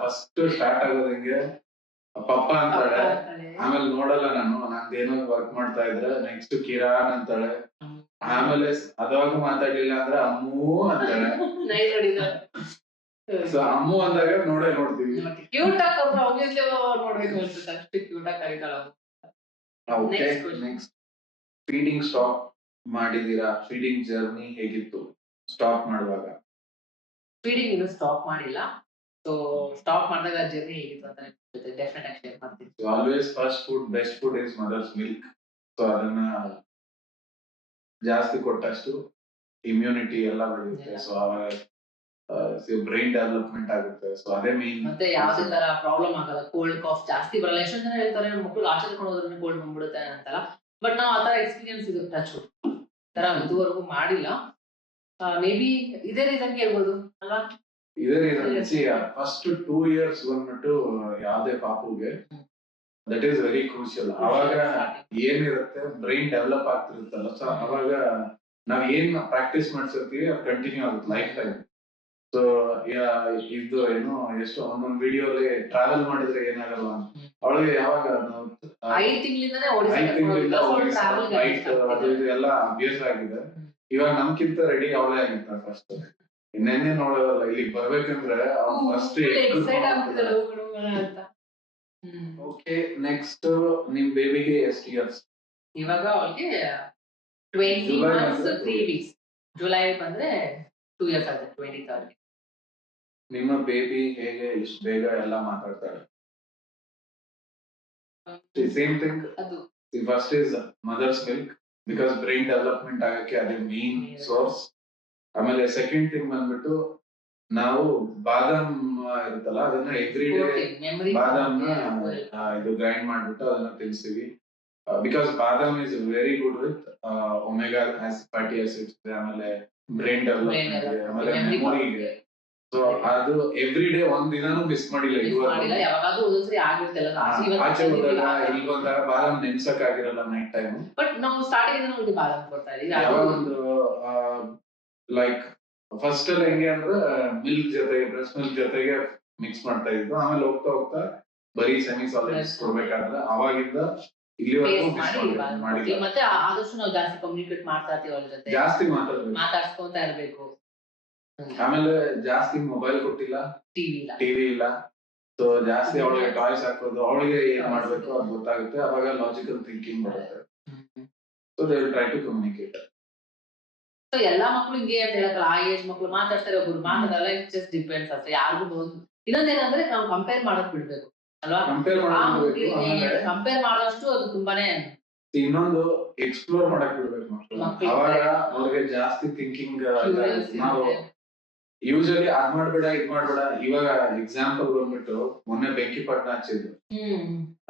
ಫಸ್ಟ್ ಸ್ಟಾರ್ಟ್ ಆಗೋದು ಹಿಂಗೆ ಪಪ್ಪ ಅಂತಾಳೆ. ಆಮೇಲೆ ನೋಡಲ್ಲ ನಾನು, ನಂದೇನೋ ವರ್ಕ್ ಮಾಡ್ತಾ ಇದ್ರೆ ನೆಕ್ಸ್ಟ್ ಕಿರಾನ್ ಅಂತಾಳೆ. ಆಮೇಲೆ ಅದಾಗ ಮಾತಾಡ್ಲಿಲ್ಲ ಅಂದ್ರೆ ಅಮ್ಮೂ ಅಂತಾಳೆ. ಸೊ ಅಮ್ಮು ಅಂದಾಗ ನೋಡ್ತೀವಿ. ಕ್ಯೂಟ್ ಆಗಿ ಒಬ್ರು obviously ನೋಡ್ಬೇಕು ಅನ್ಸುತ್ತೆ, ಅಷ್ಟು ಕ್ಯೂಟ್ ಆಗಿ ಕರೀತಾಳ. Okay, Next question. Next feeding stop ಮಾಡಿದೀರಾ? ಫೀಡಿಂಗ್ ಜರ್ನಿ ಹೇಗಿತ್ತು ಸ್ಟಾಪ್ ಮಾಡುವಾಗ? ಫೀಡಿಂಗ್ ಇನ್ನು ಸ್ಟಾಪ್ ಮಾಡಿಲ್ಲ. ಸೊ ಸ್ಟಾಪ್ ಮಾಡಿದಾಗ ಜರ್ನಿ ಹೇಗಿತ್ತು ಅಂತ ನಿಮ್ ಜೊತೆ ಡೆಫಿನೆಟ್ ಆಗಿ ಶೇರ್ ಮಾಡ್ತೀನಿ. Always first food, best food is mother's milk. So ಅದನ್ನ ಜಾಸ್ತಿ ಕೊಟ್ಟಷ್ಟು ಇಮ್ಯುನಿಟಿ ಎಲ್ಲ ಬೆಳೆಯುತ್ತೆ. ಸೊ ಅವಾಗ ಬ್ರೈನ್ ಡೆವಲಪ್ಮೆಂಟ್ ಆಗುತ್ತೆ. ಸೊ ಅದೇ ಮೇನ್. ಮತ್ತೆ ಯಾವ್ದೇ ತರ ಪ್ರಾಬ್ಲಮ್ ಆಗಲ್ಲ, ಕೋಲ್ಡ್ ಕಾಫ್ ಜಾಸ್ತಿ ಬರಲ್ಲ. ಎಷ್ಟೊಂದ್ ಜನ ಹೇಳ್ತಾರೆ ಮಕ್ಕಳು ಆಚೆ ಕರ್ಕೊಂಡು ಹೋದ್ರೆ ಕೋಲ್ಡ್ ಬಂದ್ಬಿಡುತ್ತೆ ಅಂತಲ್ಲ, ಬಟ್ ನಾವು ಆತರ ಎಕ್ಸ್ಪೀರಿಯನ್ಸ್ ಇದು ಟಚ್ ತರ ಇದುವರೆಗೂ ಮಾಡಿಲ್ಲ. ಮೇ ಬಿ ಇದೇ ರೀಸನ್ ಹೇಳ್ಬೋದು ಅಲ್ವಾ? ಇದೇ ರೀಸನ್. ಫಸ್ಟ್ 2 years ಬಂದ್ಬಿಟ್ಟು ಯಾವ್ದೇ ಪಾಪುಗೆ ದಟ್ ಈಸ್ ವೆರಿ ಕ್ರೂಷಿಯಲ್. ಅವಾಗ ಏನಿರುತ್ತೆ ಬ್ರೈನ್ ಡೆವಲಪ್ ಆಗ್ತಿರುತ್ತಲ್ಲ, ಸೊ ಅವಾಗ ನಾವ್ ಏನ್ ಪ್ರಾಕ್ಟೀಸ್ ಮಾಡ್ಸಿರ್ತೀವಿ ಅದು ಕಂಟಿನ್ಯೂ ಆಗುತ್ತೆ ಲೈಫ್ ಟೈಮ್. ಸೊ ಇದು ಏನು ಎಷ್ಟು ಒಂದೊಂದ್ ವಿಡಿಯೋ ಅಲ್ಲಿ ಟ್ರಾವೆಲ್ ಮಾಡಿದ್ರೆ ಏನಾಗಲ್ಲ, ಅವಳಿಗೆ ಯಾವಾಗ 5 ತಿಂಗಳಿಂದನೇ ಫ್ಲೈಟ್ ಅದು ಇದು ಎಲ್ಲ ಅಭ್ಯಾಸ ಆಗಿದೆ. ಇವಾಗ ನಮ್ಕಿಂತ ರೆಡಿ ಅವಳೇ ಆಗಿರ್ತಾಳೆ ಫಸ್ಟ್. ಇನ್ನೇನೇ ನೋಡೋದಲ್ಲ, ಇಲ್ಲಿಗೆ ಬರ್ಬೇಕಂದ್ರೆ ಫಸ್ಟ್. ಓಕೆ, ನೆಕ್ಸ್ಟ್ ನಿಮ್ ಬೇಬಿಗೆ ಎಷ್ಟು ಇಯರ್ಸ್? ಇವಾಗ ಅವಳಿಗೆ 20 months 3 weeks. ಜುಲೈ ಬಂದ್ರೆ 2 years ಆಗುತ್ತೆ 23rd. ನಿಮ್ಮ ಬೇಬಿ ಹೇಗೆ ಇಷ್ಟು ಬೇಗ ಎಲ್ಲ ಮಾತಾಡ್ತಾಳೆ? Same thing. ಅದು first is mother's milk, because brain development ಆಗಕ್ಕೆ ಅದೇ ಮೇನ್ ಸೋರ್ಸ್. ಆಮೇಲೆ ಸೆಕೆಂಡ್ ಥಿಂಗ್ ಬಂದ್ಬಿಟ್ಟು ನಾವು ಬಾದಾಮ್ ಇರುತ್ತಲ್ಲ, ಅದನ್ನ ಎವ್ರಿ ಡೇ ಬಾದಾಮ್ನ ಇದು ಗ್ರೈಂಡ್ ಮಾಡ್ಬಿಟ್ಟು ಅದನ್ನ ತಿನ್ನಿಸ್ತೀವಿ. Because badam is very good with omega fatty acids, ಆಮೇಲೆ ಬ್ರೈನ್ ಡೆವಲಪ್ಮೆಂಟ್, ಆಮೇಲೆ ಮೆಮೊರಿಗೆ. ಸೊ ಅದು ಎವ್ರಿ ಡೇ ಒಂದ್ ದಿನಾನು ಮಿಸ್ ಮಾಡಿಲ್ಲ ಇದುವರೆಗೂ. ಆಚೆ ಹೋದಾಗ ಇಲ್ಲಿ ಬಂದಾಗ ಬಾದಾಮ್ ನೆನ್ಸಕ್ ಆಗಿರಲ್ಲ ನೈಟ್ ಟೈಮ್. ಬಟ್ ನಾವು ಸ್ಟಾರ್ಟಿಂಗ್ ಬಾದಾಮ್ ಕೊಡ್ತಾ ಇದೀವಿ. ಯಾವ ಒಂದು ಲೈಕ್ ಫಸ್ಟ್ ಅಲ್ಲಿ ಹೆಂಗೆ ಅಂದ್ರೆ ಮಿಲ್ಕ್ ಜೊತೆಗೆ ಬ್ರೆಸ್ಟ್ ಮಿಲ್ಕ್ ಜೊತೆಗೆ ಮಿಕ್ಸ್ ಮಾಡ್ತಾ ಇದ್ದು, ಆಮೇಲೆ ಹೋಗ್ತಾ ಹೋಗ್ತಾ ಬರೀ ಸೆಮಿ ಸಾಲಿಡ್ಸ್ ಕೊಡ್ಬೇಕಾದ್ರೆ ಅವಾಗಿಂದ ಇಲ್ಲಿವರೆಗೂ ಮಾಡಿಲ್ಲ. ಮತ್ತೆ ಆದಷ್ಟು ನಾವು ಜಾಸ್ತಿ ಕಮ್ಯುನಿಕೇಟ್ ಮಾಡ್ತಾ ಇರ್ತೀವಿ ಅವ್ರ ಜೊತೆ, ಜಾಸ್ತಿ ಮಾತಾಡ್ಸ್ಕೊಂತ ಇರ್ಬೇಕು. ಆಮೇಲೆ ಜಾಸ್ತಿ ಮೊಬೈಲ್ ಕೊಟ್ಟಿಲ್ಲ, ಟಿವಿ ಇಲ್ಲ. ಸೊ ಜಾಸ್ತಿ ಅವಳಿಗೆ ಟಾಯ್ಸ್ ಹಾಕೋದು, ಅವಳಿಗೆ ಏನ್ ಮಾಡ್ಬೇಕು ಅದು ಗೊತ್ತಾಗುತ್ತೆ. ಅವಾಗ ಲಾಜಿಕಲ್ ಥಿಂಕಿಂಗ್ ಬರುತ್ತೆ. So they will try to communicate. So ಎಲ್ಲಾ ಮಕ್ಳು ಹಿಂಗೆ ಅಂತ ಹೇಳಕ್ಕಲ್ಲ, ಆ ಏಜ್ ಮಕ್ಳು ಮಾತಾಡ್ತಾರೆ, ಒಬ್ರು ಮಾತಾಡಲ್ಲ. ಇಟ್ ಜಸ್ಟ್ ಡಿಪೆಂಡ್ಸ್ ಅಷ್ಟೇ. ಯಾರಿಗೂ ಇನ್ನೊಂದೇನಂದ್ರೆ ನಾವು ಕಂಪೇರ್ ಮಾಡಕ್ ಬಿಡ್ಬೇಕು ಅಲ್ವಾ? ಕಂಪೇರ್ ಮಾಡೋಷ್ಟು ಅದು ತುಂಬಾನೇ. ಇನ್ನೊಂದು ಎಕ್ಸ್ಪ್ಲೋರ್ ಮಾಡಕ್ ಬಿಡ್ಬೇಕು ಮಕ್ಕಳು. ಅವಾಗ ಅವ್ರಿಗೆ ಜಾಸ್ತಿ ಥಿಂಕಿಂಗ್. ನಾವು ಯೂಶಲಿ ಅದ್ ಮಾಡ್ಬೇಡ ಇದ್ ಮಾಡ್ಬೇಡ. ಇವಾಗ ಎಕ್ಸಾಂಪಲ್ ಬಂದ್ಬಿಟ್ಟು ಮೊನ್ನೆ ಬೆಂಕಿ ಪಟ್ನ ಹಚ್ಚಿದ್ದು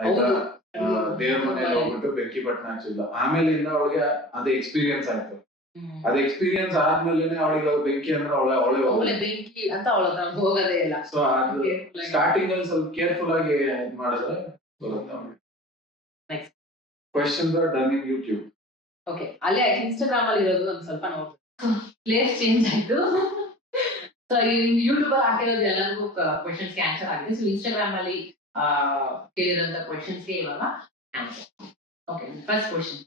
ಆಯ್ತಾ, ದೇವ್ರ ಮನೇಲಿ ಹೋಗ್ಬಿಟ್ಟು ಬೆಂಕಿ ಪಟ್ನ ಹಚ್ಚಿದ್ದು. ಆಮೇಲಿಂದ ಅವಳಿಗೆ ಅದು ಎಕ್ಸ್ಪೀರಿಯನ್ಸ್ ಆಯ್ತು. ಅದ್ ಎಕ್ಸ್ಪೀರಿಯನ್ಸ್ ಆದ್ಮೇಲೆ ಅವಳಿಗೆ ಬೆಂಕಿ ಅಂದ್ರೆ ಅವಳೆ ಬೆಂಕಿ ಅಂತ ಹೋಗೋದೇ ಇಲ್ಲ. ಸೊ ಅದು ಸ್ಟಾರ್ಟಿಂಗ್ ಅಲ್ಲಿ ಸ್ವಲ್ಪ ಕೇರ್ಫುಲ್ ಆಗಿ ಇದ್ ಮಾಡಿದ್ರೆ ಬರುತ್ತೆ ಅವಳಿಗೆ. Questions are done in YouTube. Okay, ಅಲ್ಲಿ ಇನ್ಸ್ಟಾಗ್ರಾಮ್ ಅಲ್ಲಿ ಇರೋದು ಒಂದು ಸ್ವಲ್ಪ ನೋಡ್ಬೇಕು, ಪ್ಲೇಸ್ ಚೇಂಜ್ ಆಯ್ತು. ಸೊ ಯೂಟ್ಯೂಬ್ ಅಲ್ಲಿ ಹಾಕಿರೋದು ಎಲ್ಲರಿಗೂ ಕ್ವೆಶ್ಚನ್ಸ್ಗೆ ಆನ್ಸರ್ ಆಗಿದೆ. ಸೊ ಇನ್ಸ್ಟಾಗ್ರಾಮ್ ಅಲ್ಲಿ ಕೇಳಿರೋಂಥ ಕ್ವೆಶ್ಚನ್ಸ್ಗೆ ಇವಾಗ ಆನ್ಸರ್. Okay, first question.